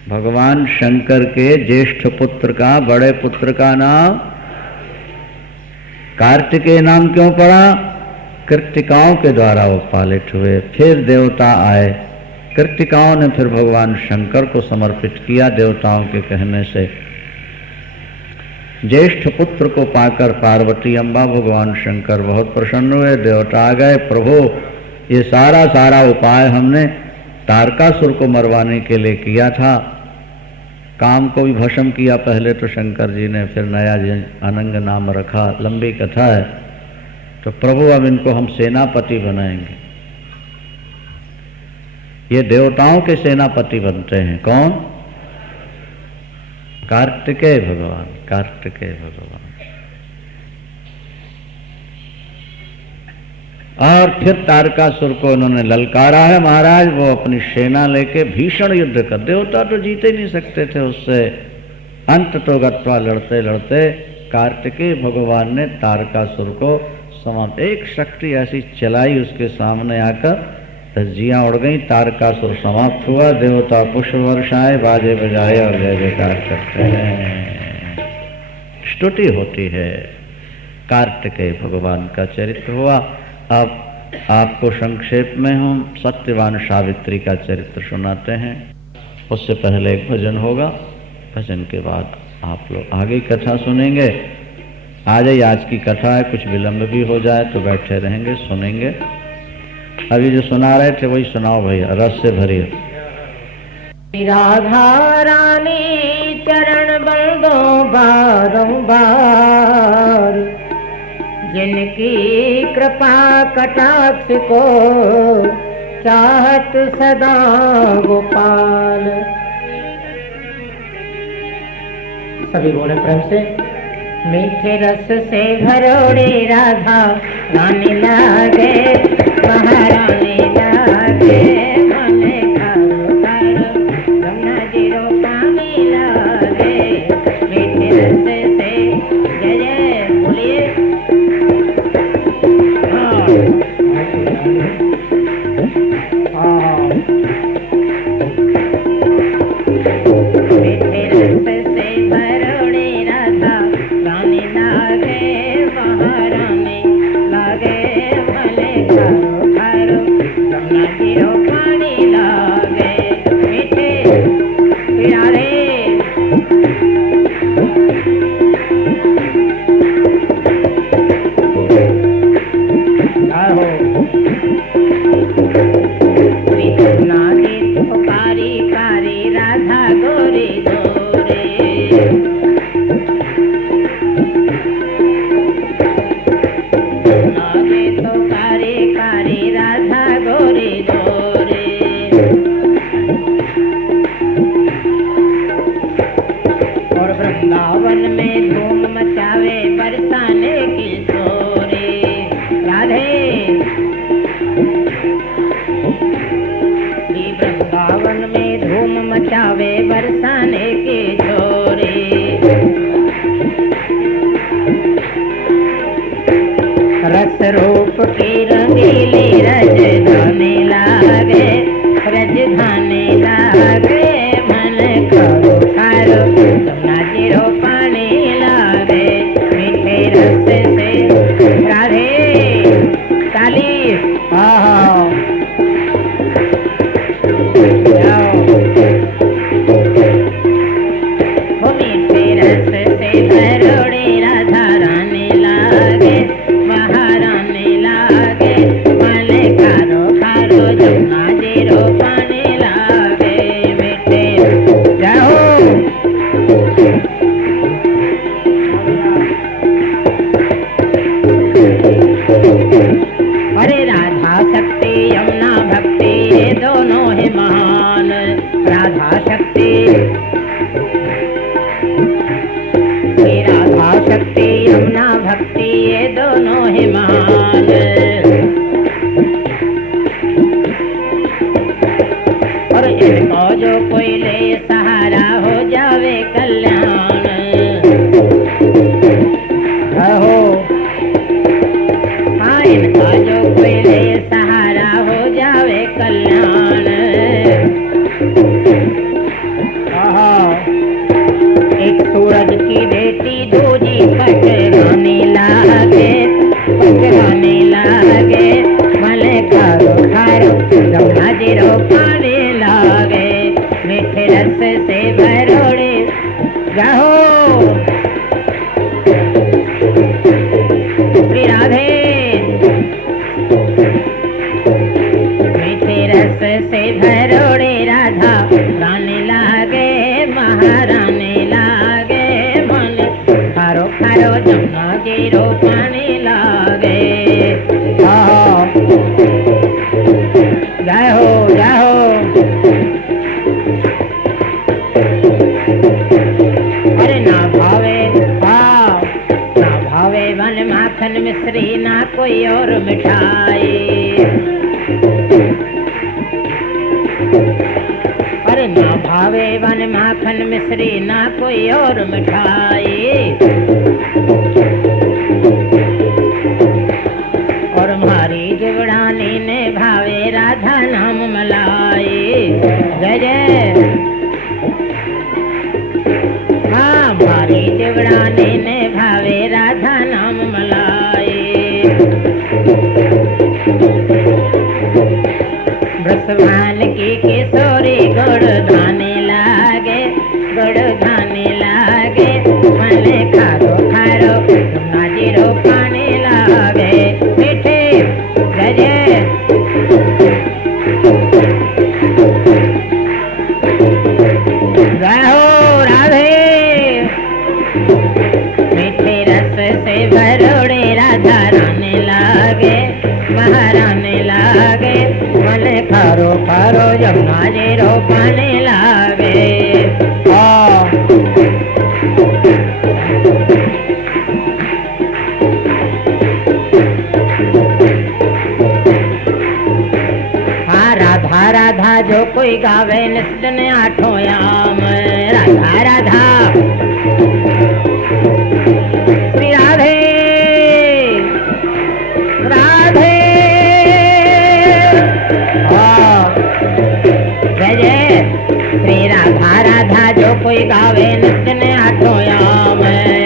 भगवान शंकर के ज्येष्ठ पुत्र का, बड़े पुत्र का नाम कार्तिकेय नाम क्यों पड़ा? कृत्तिकाओं के द्वारा वो पालित हुए। फिर देवता आए, कृत्तिकाओं ने फिर भगवान शंकर को समर्पित किया देवताओं के कहने से। ज्येष्ठ पुत्र को पाकर पार्वती अम्बा, भगवान शंकर बहुत प्रसन्न हुए। देवता आ गए, प्रभु ये सारा उपाय हमने तारकासुर को मरवाने के लिए किया था, काम को भी भस्म किया पहले तो शंकर जी ने, फिर नया अनंग नाम रखा, लंबी कथा है। तो प्रभु अब इनको हम सेनापति बनाएंगे। ये देवताओं के सेनापति बनते हैं। कौन? कार्तिकेय भगवान, कार्तिकेय भगवान। और फिर तारकासुर को उन्होंने ललकारा है महाराज, वो अपनी सेना लेके भीषण युद्ध कर, देवता तो जीते नहीं सकते थे उससे, अंत तो गत्वा लड़ते लड़ते कार्तिकेय भगवान ने तारकासुर को समाप्त, एक शक्ति ऐसी चलाई उसके सामने आकर, धज्जियां उड़ गई, तारकासुर समाप्त हुआ। देवता पुष्प वर्षाए, बाजे बजाए और जय जयकार करते हैं, स्तुति होती है। कार्तिकेय भगवान का चरित्र हुआ। अब आपको संक्षेप में हम सत्यवान सावित्री का चरित्र सुनाते हैं। उससे पहले एक भजन होगा, भजन के बाद आप लोग आगे कथा सुनेंगे। आज ही आज की कथा है, कुछ विलंब भी हो जाए तो बैठे रहेंगे, सुनेंगे। अभी जो सुना रहे थे वही सुनाओ भैया, रस से भरिए। राधा रानी चरण बंदो बारंबार, जिनकी कृपा कटाक्ष को चाहत सदा गोपाल। सभी बोले प्रेम से। मीठे रस से भरोड़े राधा रानी लागे, महारानी लागे, मने खारो खारो गंगा जीरो पानी लागे। मीठे रस से जय जय बोलिए। मीठे रस से भरोड़े राधा रानी लागे, महारानी लागे, मने खारो खारो गंगा जीरो पानी लागे। मीठे प्यारे आहो कृष्णा गीत कारी कारी राधा गोरे गोरे। नागे तो कारी कारी राधा गोरे गोरे। और वृंदावन में धूम मचावे बरसाने की सोरे। राधे वृंदावन में धूम मचावे बरसाने के छोरे। रस रूप की रंगीली रजधानी लागे, रजधानी लागे, मन खारो खारो गंगा जीरो पानी लागे। मीठे रस से राधे ताली मीठे रस से भरोड़े राधा रानी लागे, महारानी लागे, मने खारो खारो जमुना जीरो पानी लागे। मीठे जाओ अरे राधा शक्ति यमुना भक्ति ये दोनों ही महान। राधा शक्ति राधा शक्ति यमुना भक्ति ये दोनों ही महान। और इनको जो कोई ले सहारा हो जावे कल्याण। हो हाँ इनका जो कोई ले सहारा हो जावे कल्याण। श्री राधे मीठे रस से भरोड़े राधा गाने लागे महारानी लागे मन खारो खारो जमुना गिरो पानी लागे जय हो जय हो अरे ना भावे वन माखन मिश्री ना कोई और मिठाई अरे ना भावे वन माखन मिश्री ना कोई और मिठाई और मारी जुगड़ानी ने भावे राधा नाम मलाई जय जय हाँ मारी जुगड़ानी ने भावे राधा नाम मलाई ब्रसवान की किशोरी गुड़ धाने लागे मले खारो खारो जमुना जीरो पानी लागे मीठे जय जय जय हो राधे मीठे रस से भरोड़े राधा राने लागे महारानी लागे मले खारो खारो जमुना जीरो पानी लागे हाँ राधा राधा जो कोई गावे निस्दिन आठों याम राधा राधा श्री राधे राधे जय जय श्री राधा राधा जो कोई गावे निस्दिन आठों याम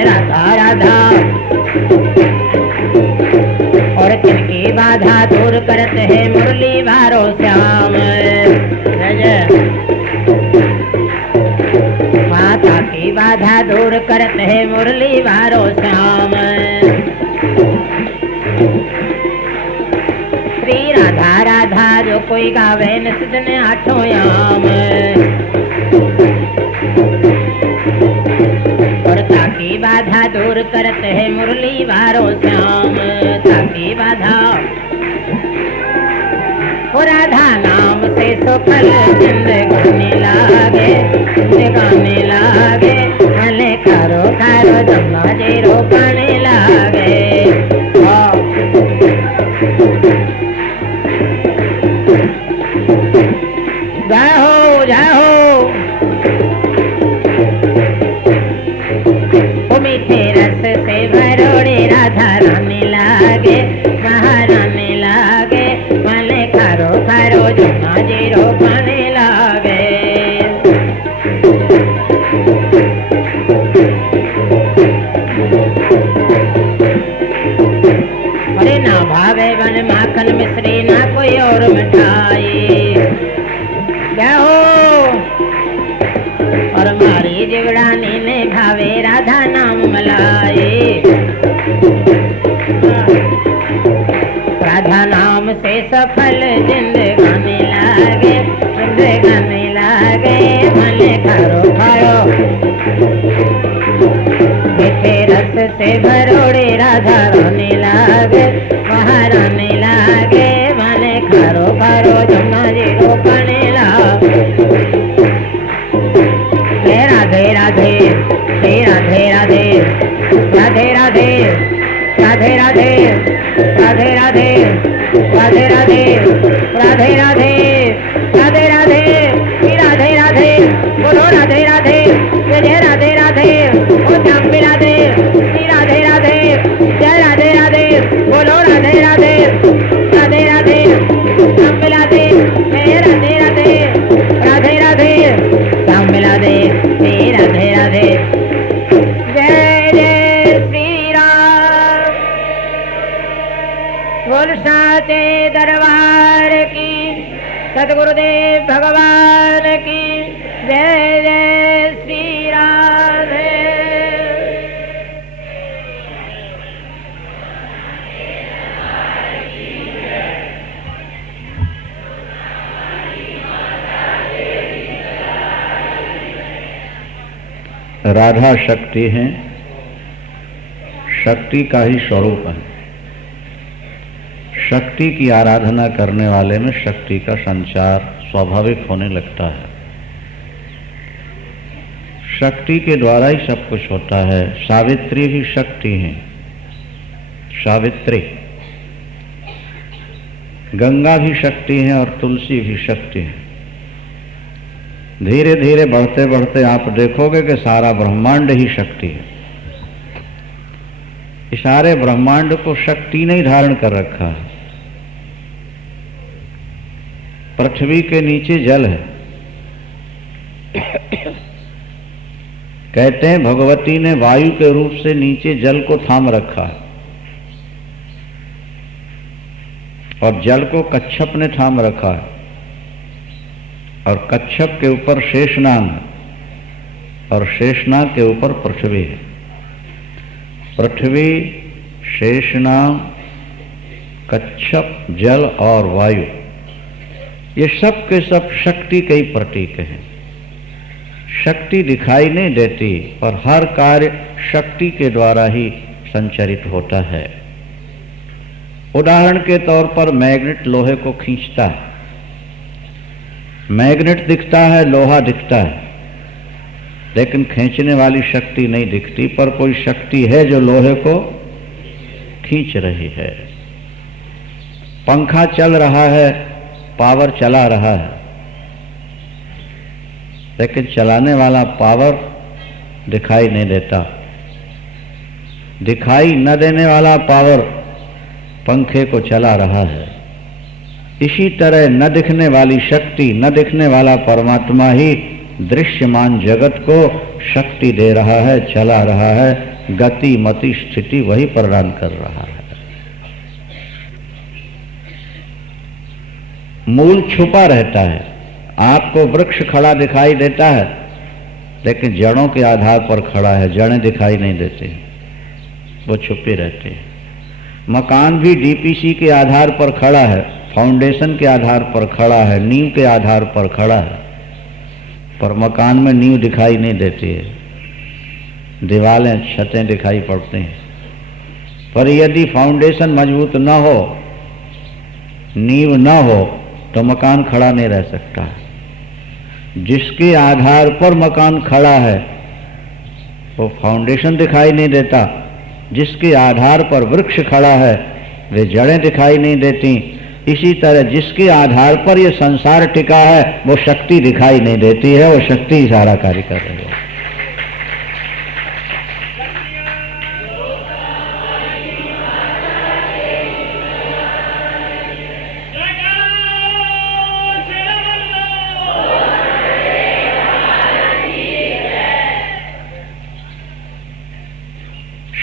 राधा राधा और तिनकी बाधा दूर करते है मुरली वारो श्याम जय जय माता की बाधा दूर करते है मुरली वारो श्याम श्री राधा राधा जो कोई गावे निस्दिन आठों याम और ताकी बाधा दूर करते है मुरली वारो श्याम ताकी बाधा और राधा नाम से सफल जिंदगानी लागे भले खारो खारो जमुना जीरो पानी लागे जय हो जय हो मीठे रस से भरोड़े राधा रानी लागे महारानी लागे भले खारो खारो जमुना जीरो पानी लागे अरे ना भावे वन माखन मिश्री ना कोई और मिठाई क्या हो और मारी जिगड़ानी ने भावे राधा नाम मलाई राधा नाम से सफल जिंदगानी लागे भले खारो खारो मीठे रस से भरोड़े राधा रानी लागे महारानी लागे भले खारो खारो जमुना जीरो पानी लागे राधे राधे राधे राधे राधे राधे राधे राधे राधे राधे राधे राधे राधे राधे राधे राधे राधे राधे बोलो राधे राधे जय राधे राधे ओ जाम्बी राधे राधे राधे जय राधे राधे बोलो राधे राधे राधे राधे जाम्बी राधे जय राधे राधे राधे राधे जाम्बी राधे राधे राधे जय जय श्री राम बोल साचे दरबार की सतगुरुदेव भगवान की जय जय श्री राधे राधा शक्ति हैं, शक्ति का ही स्वरूप है। शक्ति की आराधना करने वाले में शक्ति का संचार स्वाभाविक होने लगता है। शक्ति के द्वारा ही सब कुछ होता है। सावित्री भी शक्ति हैं, सावित्री। गंगा भी शक्ति है और तुलसी भी शक्ति है। धीरे धीरे बढ़ते बढ़ते आप देखोगे कि सारा ब्रह्मांड ही शक्ति है। इस सारे ब्रह्मांड को शक्ति ने ही धारण कर रखा है। पृथ्वी के नीचे जल है। कहते हैं भगवती ने वायु के रूप से नीचे जल को थाम रखा है और जल को कच्छप ने थाम रखा है और कच्छप के ऊपर शेषनाग है और शेषनाग के ऊपर पृथ्वी है। पृथ्वी, शेषनाग, कच्छप, जल और वायु, ये सब के सब शक्ति के ही प्रतीक हैं। शक्ति दिखाई नहीं देती और हर कार्य शक्ति के द्वारा ही संचालित होता है। उदाहरण के तौर पर मैग्नेट लोहे को खींचता है। मैग्नेट दिखता है, लोहा दिखता है, लेकिन खींचने वाली शक्ति नहीं दिखती, पर कोई शक्ति है जो लोहे को खींच रही है। पंखा चल रहा है, पावर चला रहा है, लेकिन चलाने वाला पावर दिखाई नहीं देता। दिखाई न देने वाला पावर पंखे को चला रहा है। इसी तरह न दिखने वाली शक्ति, न दिखने वाला परमात्मा ही दृश्यमान जगत को शक्ति दे रहा है, चला रहा है, गति मति स्थिति वही प्रदान कर रहा है। मूल छुपा रहता है। आपको वृक्ष खड़ा दिखाई देता है, लेकिन जड़ों के आधार पर खड़ा है, जड़ें दिखाई नहीं देती, वो छुपे रहते हैं। मकान भी डीपीसी के आधार पर खड़ा है, फाउंडेशन के आधार पर खड़ा है, नींव के आधार पर खड़ा है, पर मकान में नींव दिखाई नहीं देती है, दीवारें छतें दिखाई पड़ती हैं। पर यदि फाउंडेशन मजबूत न हो, नींव न हो, तो मकान खड़ा नहीं रह सकता। जिसके आधार पर मकान खड़ा है वो फाउंडेशन दिखाई नहीं देता, जिसके आधार पर वृक्ष खड़ा है वे जड़ें दिखाई नहीं देती। इसी तरह जिसके आधार पर ये संसार टिका है वो शक्ति दिखाई नहीं देती है, वो शक्ति ही सारा कार्य कर रही है।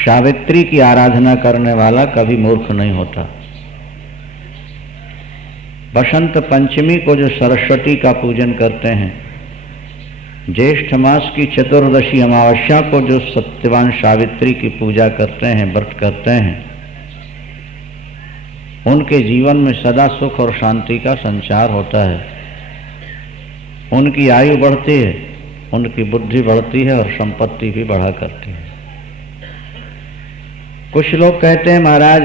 सावित्री की आराधना करने वाला कभी मूर्ख नहीं होता। बसंत पंचमी को जो सरस्वती का पूजन करते हैं, ज्येष्ठ मास की चतुर्दशी अमावस्या को जो सत्यवान सावित्री की पूजा करते हैं, व्रत करते हैं, उनके जीवन में सदा सुख और शांति का संचार होता है। उनकी आयु बढ़ती है, उनकी बुद्धि बढ़ती है और संपत्ति भी बढ़ा करती है। कुछ लोग कहते हैं महाराज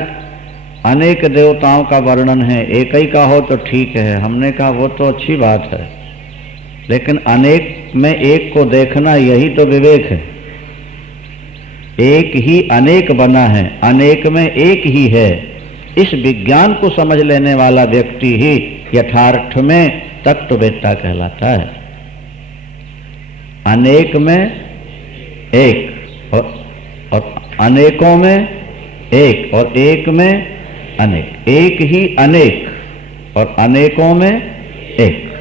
अनेक देवताओं का वर्णन है, एक ही का हो तो ठीक है। हमने कहा वो तो अच्छी बात है, लेकिन अनेक में एक को देखना यही तो विवेक है। एक ही अनेक बना है, अनेक में एक ही है। इस विज्ञान को समझ लेने वाला व्यक्ति ही यथार्थ में तत्ववेत्ता कहलाता है। अनेक में एक और अनेकों में एक और एक में अनेक, एक ही अनेक और अनेकों में एक।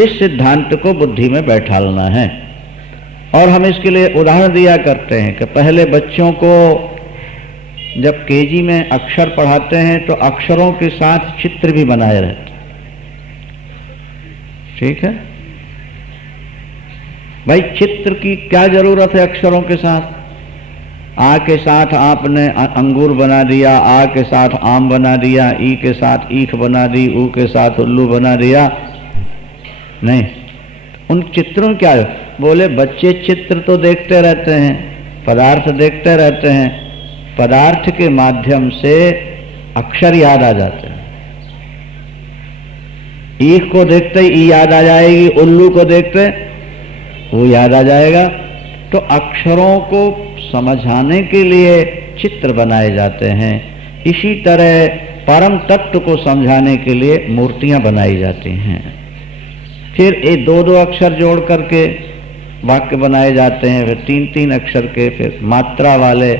इस सिद्धांत को बुद्धि में बैठालना है। और हम इसके लिए उदाहरण दिया करते हैं कि पहले बच्चों को जब केजी में अक्षर पढ़ाते हैं तो अक्षरों के साथ चित्र भी बनाए रहते, ठीक है भाई। चित्र की क्या जरूरत है अक्षरों के साथ? आ के साथ आपने अंगूर बना दिया, आ के साथ आम बना दिया, ई के साथ ईख बना दी, ऊ के साथ उल्लू बना दिया, नहीं। उन चित्रों क्या है? बोले बच्चे चित्र तो देखते रहते हैं, पदार्थ देखते रहते हैं, पदार्थ के माध्यम से अक्षर याद आ जाते हैं। ईख को देखते ही ई याद आ जाएगी, उल्लू को देखते वो याद आ जाएगा। तो अक्षरों को समझाने के लिए चित्र बनाए जाते हैं। इसी तरह परम तत्व को समझाने के लिए मूर्तियां बनाई जाती हैं। फिर ये दो दो अक्षर जोड़ करके वाक्य बनाए जाते हैं, फिर तीन तीन अक्षर के, फिर मात्रा वाले।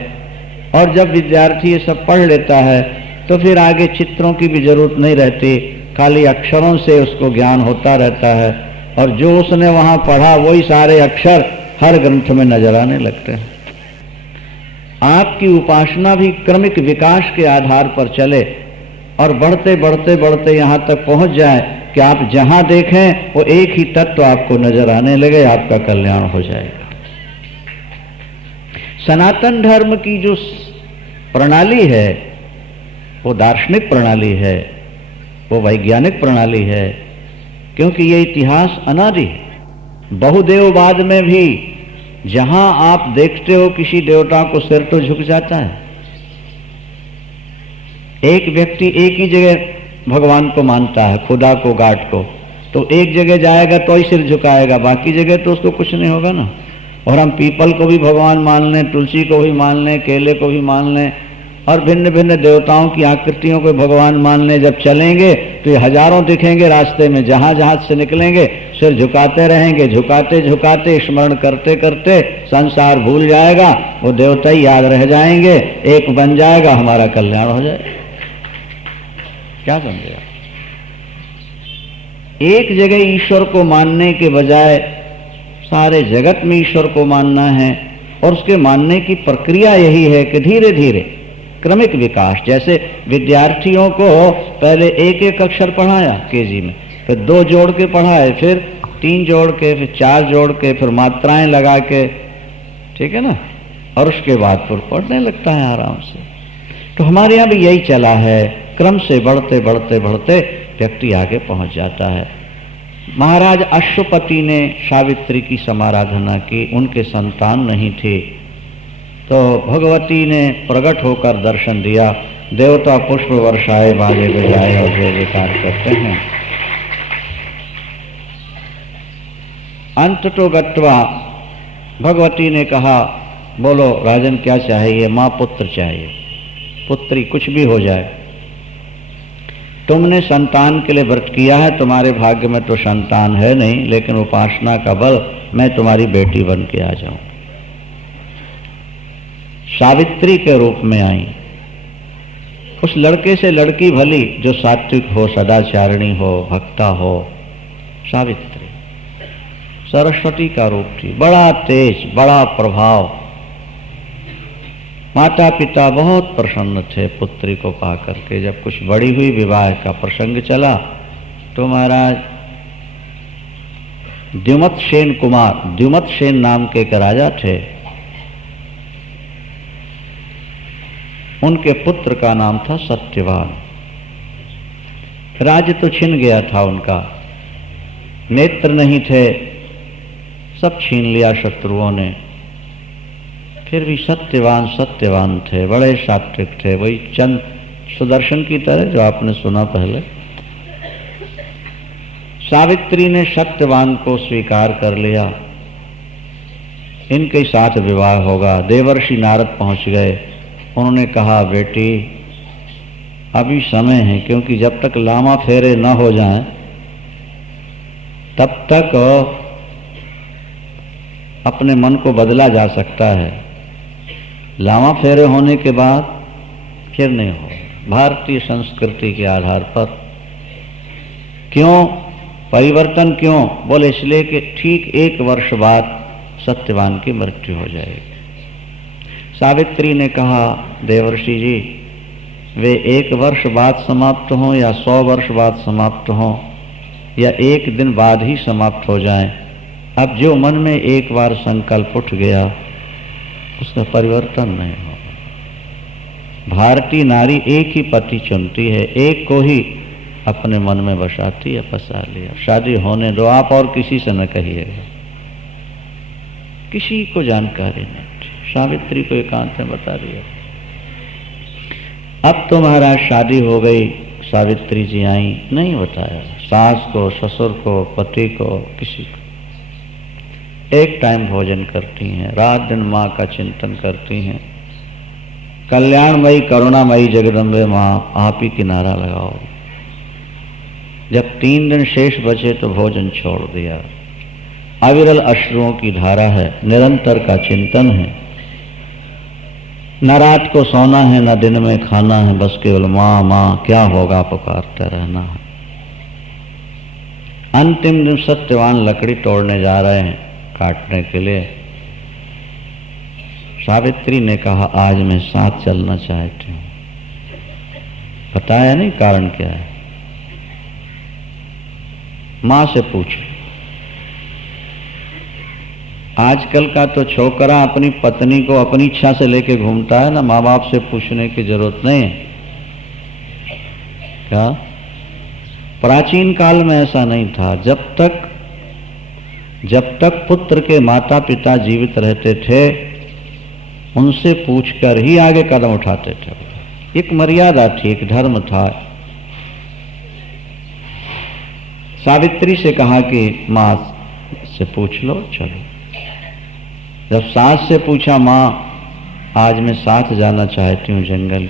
और जब विद्यार्थी ये सब पढ़ लेता है तो फिर आगे चित्रों की भी जरूरत नहीं रहती, खाली अक्षरों से उसको ज्ञान होता रहता है। और जो उसने वहां पढ़ा वही सारे अक्षर हर ग्रंथ में नजर आने लगते हैं। आपकी उपासना भी क्रमिक विकास के आधार पर चले और बढ़ते बढ़ते बढ़ते यहां तक पहुंच जाए कि आप जहां देखें वो एक ही तत्व आपको नजर आने लगे, आपका कल्याण हो जाएगा। सनातन धर्म की जो प्रणाली है वो दार्शनिक प्रणाली है, वो वैज्ञानिक प्रणाली है, क्योंकि ये इतिहास अनादि है। बहुदेववाद में भी जहां आप देखते हो किसी देवता को, सिर तो झुक जाता है। एक व्यक्ति एक ही जगह भगवान को मानता है, खुदा को, गाट को, तो एक जगह जाएगा तो ही सिर झुकाएगा, बाकी जगह तो उसको कुछ नहीं होगा ना। और हम पीपल को भी भगवान मान लें, तुलसी को भी मान लें, केले को भी मान लें, और भिन्न भिन्न देवताओं की आकृतियों को भगवान मान लें, जब चलेंगे तो ये हजारों दिखेंगे रास्ते में। जहां जहां से निकलेंगे सिर झुकाते रहेंगे, झुकाते झुकाते, स्मरण करते करते संसार भूल जाएगा, वो देवता ही याद रह जाएंगे, एक बन जाएगा, हमारा कल्याण हो जाएगा। क्या समझे? एक जगह ईश्वर को मानने के बजाय सारे जगत में ईश्वर को मानना है। और उसके मानने की प्रक्रिया यही है कि धीरे धीरे क्रमिक विकास। जैसे विद्यार्थियों को पहले एक एक अक्षर पढ़ाया केजी में, फिर 2 जोड़ के पढ़ाए, फिर 3 जोड़ के, फिर 4 जोड़ के, फिर मात्राएं लगा के, ठीक है ना, और उसके बाद फिर पढ़ने लगता है आराम से। तो हमारे यहाँ भी यही चला है, क्रम से बढ़ते बढ़ते बढ़ते व्यक्ति आगे पहुंच जाता है। महाराज अश्वपति ने सावित्री की समाराधना की, उनके संतान नहीं थे, तो भगवती ने प्रकट होकर दर्शन दिया। देवता पुष्प वर्षाए, बाजे बजाए और जय जयकार करते हैं। अंत तो गत्वा भगवती ने कहा, बोलो राजन क्या चाहिए? मां पुत्र चाहिए, पुत्री, कुछ भी हो जाए। तुमने संतान के लिए व्रत किया है, तुम्हारे भाग्य में तो संतान है नहीं, लेकिन उपासना का बल मैं तुम्हारी बेटी बन के आ जाऊं। सावित्री के रूप में आई। उस लड़के से लड़की भली जो सात्विक हो, सदाचारिणी हो, भक्ता हो। सावित्री सरस्वती का रूप थी, बड़ा तेज, बड़ा प्रभाव। माता पिता बहुत प्रसन्न थे पुत्री को पा करके। जब कुछ बड़ी हुई, विवाह का प्रसंग चला, तो महाराज द्युमत सेन कुमार, द्युमत सेन नाम के एक राजा थे, उनके पुत्र का नाम था सत्यवान। राज्य तो छिन गया था उनका, नेत्र नहीं थे, सब छीन लिया शत्रुओं ने। फिर भी सत्यवान सत्यवान थे, बड़े सात्विक थे, वही चंद सुदर्शन की तरह जो आपने सुना पहले। सावित्री ने सत्यवान को स्वीकार कर लिया, इनके साथ विवाह होगा। देवर्षि नारद पहुंच गए, उन्होंने कहा बेटी अभी समय है, क्योंकि जब तक लामा फेरे न हो जाएं तब तक अपने मन को बदला जा सकता है। लामा फेरे होने के बाद फिर नहीं हो। भारतीय संस्कृति के आधार पर क्यों परिवर्तन? क्यों? बोले इसलिए कि ठीक 1 वर्ष बाद सत्यवान की मृत्यु हो जाएगी। सावित्री ने कहा देवर्षि जी, वे 1 वर्ष बाद समाप्त हों या 100 वर्ष बाद समाप्त हों या 1 दिन बाद ही समाप्त हो जाएं, अब जो मन में एक बार संकल्प उठ गया उसका परिवर्तन नहीं होगा। भारतीय नारी एक ही पति चुनती है, एक को ही अपने मन में बसाती है, फंसा लिया। शादी होने दो आप, और किसी से न कहिएगा, किसी को जानकारी नहीं। सावित्री को एकांत में बता दिया। अब तो महाराज शादी हो गई, सावित्री जी आई, नहीं बताया सास को, ससुर को, पति को, किसी को। एक टाइम भोजन करती हैं, रात दिन माँ का चिंतन करती हैं। कल्याणमयी करुणामयी जगदम्बे माँ, आप ही किनारा लगाओ। जब 3 दिन शेष बचे तो भोजन छोड़ दिया। अविरल अश्रुओं की धारा है, निरंतर का चिंतन है। न रात को सोना है, न दिन में खाना है, बस केवल माँ माँ क्या होगा पुकारते रहना है। अंतिम दिन सत्यवान लकड़ी तोड़ने जा रहे हैं काटने के लिए। सावित्री ने कहा आज मैं साथ चलना चाहती हूँ। बताया नहीं कारण क्या है, मां से पूछो। आजकल का तो छोकरा अपनी पत्नी को अपनी इच्छा से लेके घूमता है ना, माँ बाप से पूछने की जरूरत नहीं है क्या? प्राचीन काल में ऐसा नहीं था। जब तक पुत्र के माता पिता जीवित रहते थे उनसे पूछकर ही आगे कदम उठाते थे। एक मर्यादा थी, एक धर्म था। सावित्री से कहा कि माँ से पूछ लो, चलो। जब सास से पूछा, माँ आज मैं साथ जाना चाहती हूँ जंगल।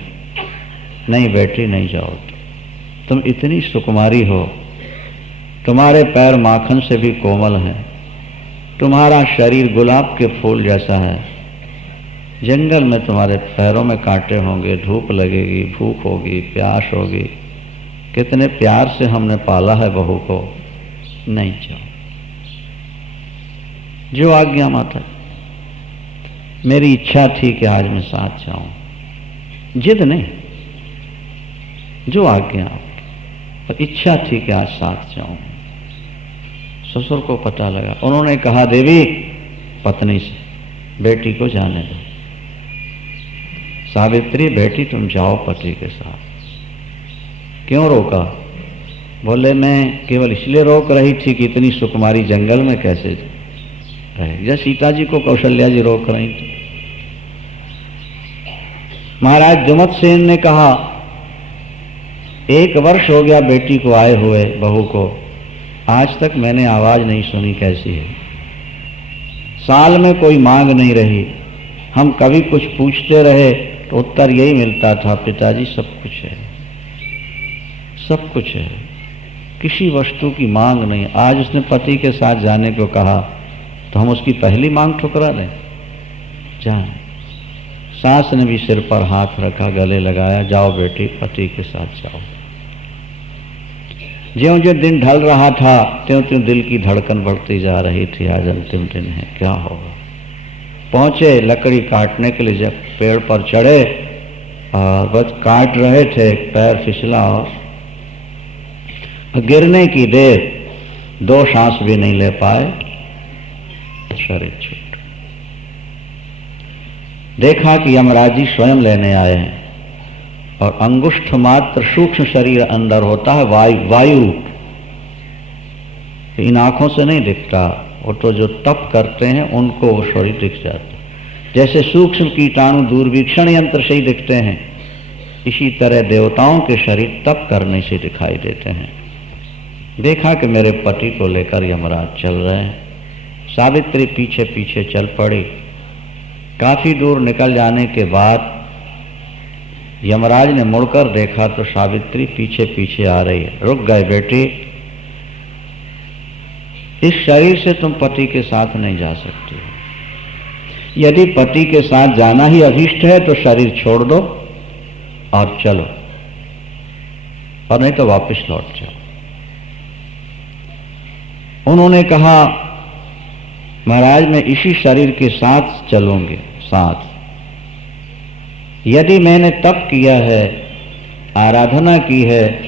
नहीं बेटी नहीं जाओ, तुम इतनी सुकुमारी हो, तुम्हारे पैर माखन से भी कोमल हैं, तुम्हारा शरीर गुलाब के फूल जैसा है। जंगल में तुम्हारे पैरों में कांटे होंगे, धूप लगेगी, भूख होगी, प्यास होगी। कितने प्यार से हमने पाला है बहू को, नहीं जाओ। जो आज्ञा माता, मेरी इच्छा थी कि आज मैं साथ जाऊं, जिद नहीं, जो आज्ञा पर इच्छा थी कि आज साथ जाऊं। ससुर को पता लगा, उन्होंने कहा देवी पत्नी से बेटी को जाने दो। सावित्री बेटी तुम जाओ पति के साथ। क्यों रोका? बोले मैं केवल इसलिए रोक रही थी कि इतनी सुकुमारी जंगल में कैसे रहे, जैसे सीता जी को कौशल्या जी रोक रही थी। महाराज जुमत सेन ने कहा 1 वर्ष हो गया बेटी को आए हुए, बहू को, आज तक मैंने आवाज नहीं सुनी कैसी है। साल में कोई मांग नहीं रही, हम कभी कुछ पूछते रहे तो उत्तर यही मिलता था, पिताजी सब कुछ है, सब कुछ है, किसी वस्तु की मांग नहीं। आज उसने पति के साथ जाने को कहा तो हम उसकी पहली मांग ठुकरा दें? जाने। सास ने भी सिर पर हाथ रखा, गले लगाया, जाओ बेटी पति के साथ जाओ। ज्यों ज्यों दिन ढल रहा था त्यों त्यों दिल की धड़कन बढ़ती जा रही थी। आज अंतिम दिन है, क्या होगा। पहुंचे, लकड़ी काटने के लिए जब पेड़ पर चढ़े और बस काट रहे थे, पैर फिसला और गिरने की देर, 2 सांस भी नहीं ले पाए, शरीर छूट। देखा कि यमराज जी स्वयं लेने आए हैं और अंगुष्ठ मात्र सूक्ष्म शरीर अंदर होता है, वायु इन आंखों से नहीं दिखता। वो तो जो तप करते हैं उनको वो शरीर दिख जाता। जैसे सूक्ष्म कीटाणु दूरवीक्षण यंत्र से ही दिखते हैं, इसी तरह देवताओं के शरीर तप करने से दिखाई देते हैं। देखा कि मेरे पति को लेकर यमराज चल रहे हैं। सावित्री पीछे पीछे चल पड़ी। काफी दूर निकल जाने के बाद यमराज ने मुड़कर देखा तो सावित्री पीछे पीछे आ रही है। रुक गए, बेटी इस शरीर से तुम पति के साथ नहीं जा सकती। यदि पति के साथ जाना ही अभीष्ट है तो शरीर छोड़ दो और चलो, और नहीं तो वापस लौट जाओ। उन्होंने कहा महाराज मैं इसी शरीर के साथ चलूंगी, साथ। यदि मैंने तप किया है, आराधना की है,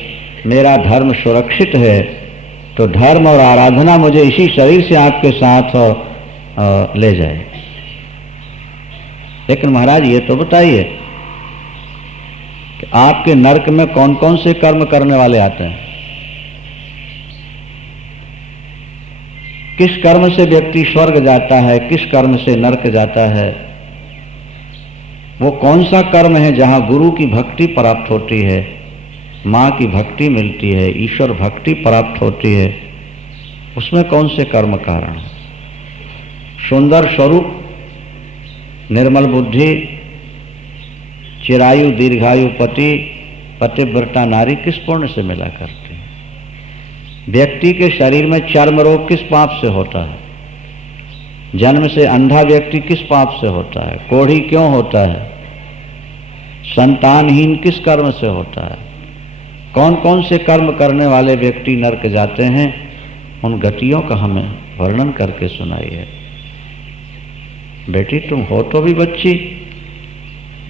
मेरा धर्म सुरक्षित है, तो धर्म और आराधना मुझे इसी शरीर से आपके साथ ले जाए। लेकिन महाराज ये तो बताइए कि आपके नरक में कौन कौन से कर्म करने वाले आते हैं? किस कर्म से व्यक्ति स्वर्ग जाता है, किस कर्म से नरक जाता है, वो कौन सा कर्म है जहां गुरु की भक्ति प्राप्त होती है, माँ की भक्ति मिलती है, ईश्वर भक्ति प्राप्त होती है, उसमें कौन से कर्म कारण है। सुंदर स्वरूप, निर्मल बुद्धि, चिरायु दीर्घायु पति, पतिव्रता नारी किस पुण्य से मिला करते हैं। व्यक्ति के शरीर में चर्म रोग किस पाप से होता है, जन्म से अंधा व्यक्ति किस पाप से होता है, कोढ़ी क्यों होता है, संतानहीन किस कर्म से होता है, कौन कौन से कर्म करने वाले व्यक्ति नरक जाते हैं, उन गतियों का हमें वर्णन करके सुनाइए। बेटी तुम हो तो भी बच्ची,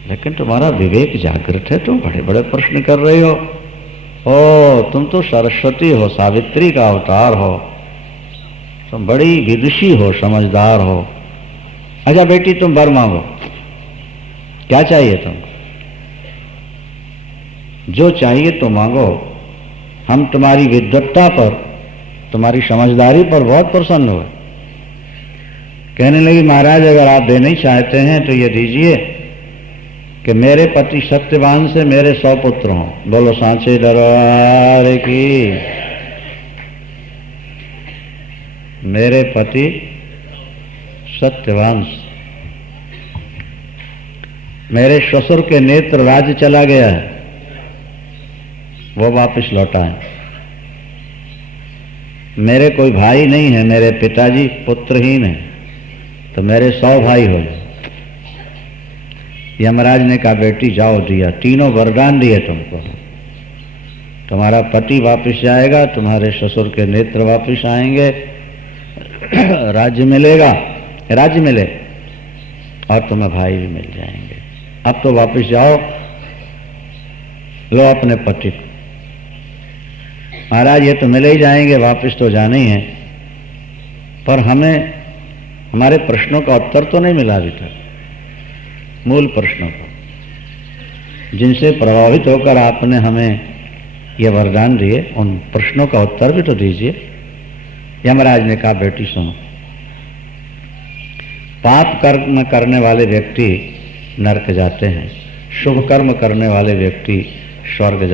लेकिन तुम्हारा विवेक जागृत है, तुम बड़े बड़े प्रश्न कर रही हो। ओ तुम तो सरस्वती हो, सावित्री का अवतार हो, तुम बड़ी विदुषी हो, समझदार हो। अच्छा बेटी तुम वर मांगो, क्या चाहिए तुमको, जो चाहिए तो मांगो। हम तुम्हारी विद्वत्ता पर, तुम्हारी समझदारी पर बहुत प्रसन्न हुए। कहने लगी महाराज अगर आप देना ही चाहते हैं तो ये दीजिए कि मेरे पति सत्यवान से मेरे 100 पुत्र हों। बोलो सांचे दरबार की। मेरे पति सत्यवान से, मेरे ससुर के नेत्र राज्य चला गया है, वो वापस लौटाएं। मेरे कोई भाई नहीं है, मेरे पिताजी पुत्रहीन है, तो मेरे 100 भाई हो जाए। यमराज ने कहा बेटी जाओ, दिया, तीनों वरदान दिए तुमको। तुम्हारा पति वापस जाएगा, तुम्हारे ससुर के नेत्र वापस आएंगे, राज्य मिलेगा, राज्य मिले, और तुम्हें भाई भी मिल जाएंगे। अब तो वापस जाओ, लो अपने पति को। महाराज ये तो मिले ही जाएंगे, वापस तो जाने ही है, पर हमें हमारे प्रश्नों का उत्तर तो नहीं मिला अभी तक, मूल प्रश्नों को, जिनसे प्रभावित होकर आपने हमें ये वरदान दिए, उन प्रश्नों का उत्तर भी तो दीजिए। यमराज ने कहा बेटी सुनो, पाप कर्म करने वाले व्यक्ति नरक जाते हैं, शुभ कर्म करने वाले व्यक्ति स्वर्ग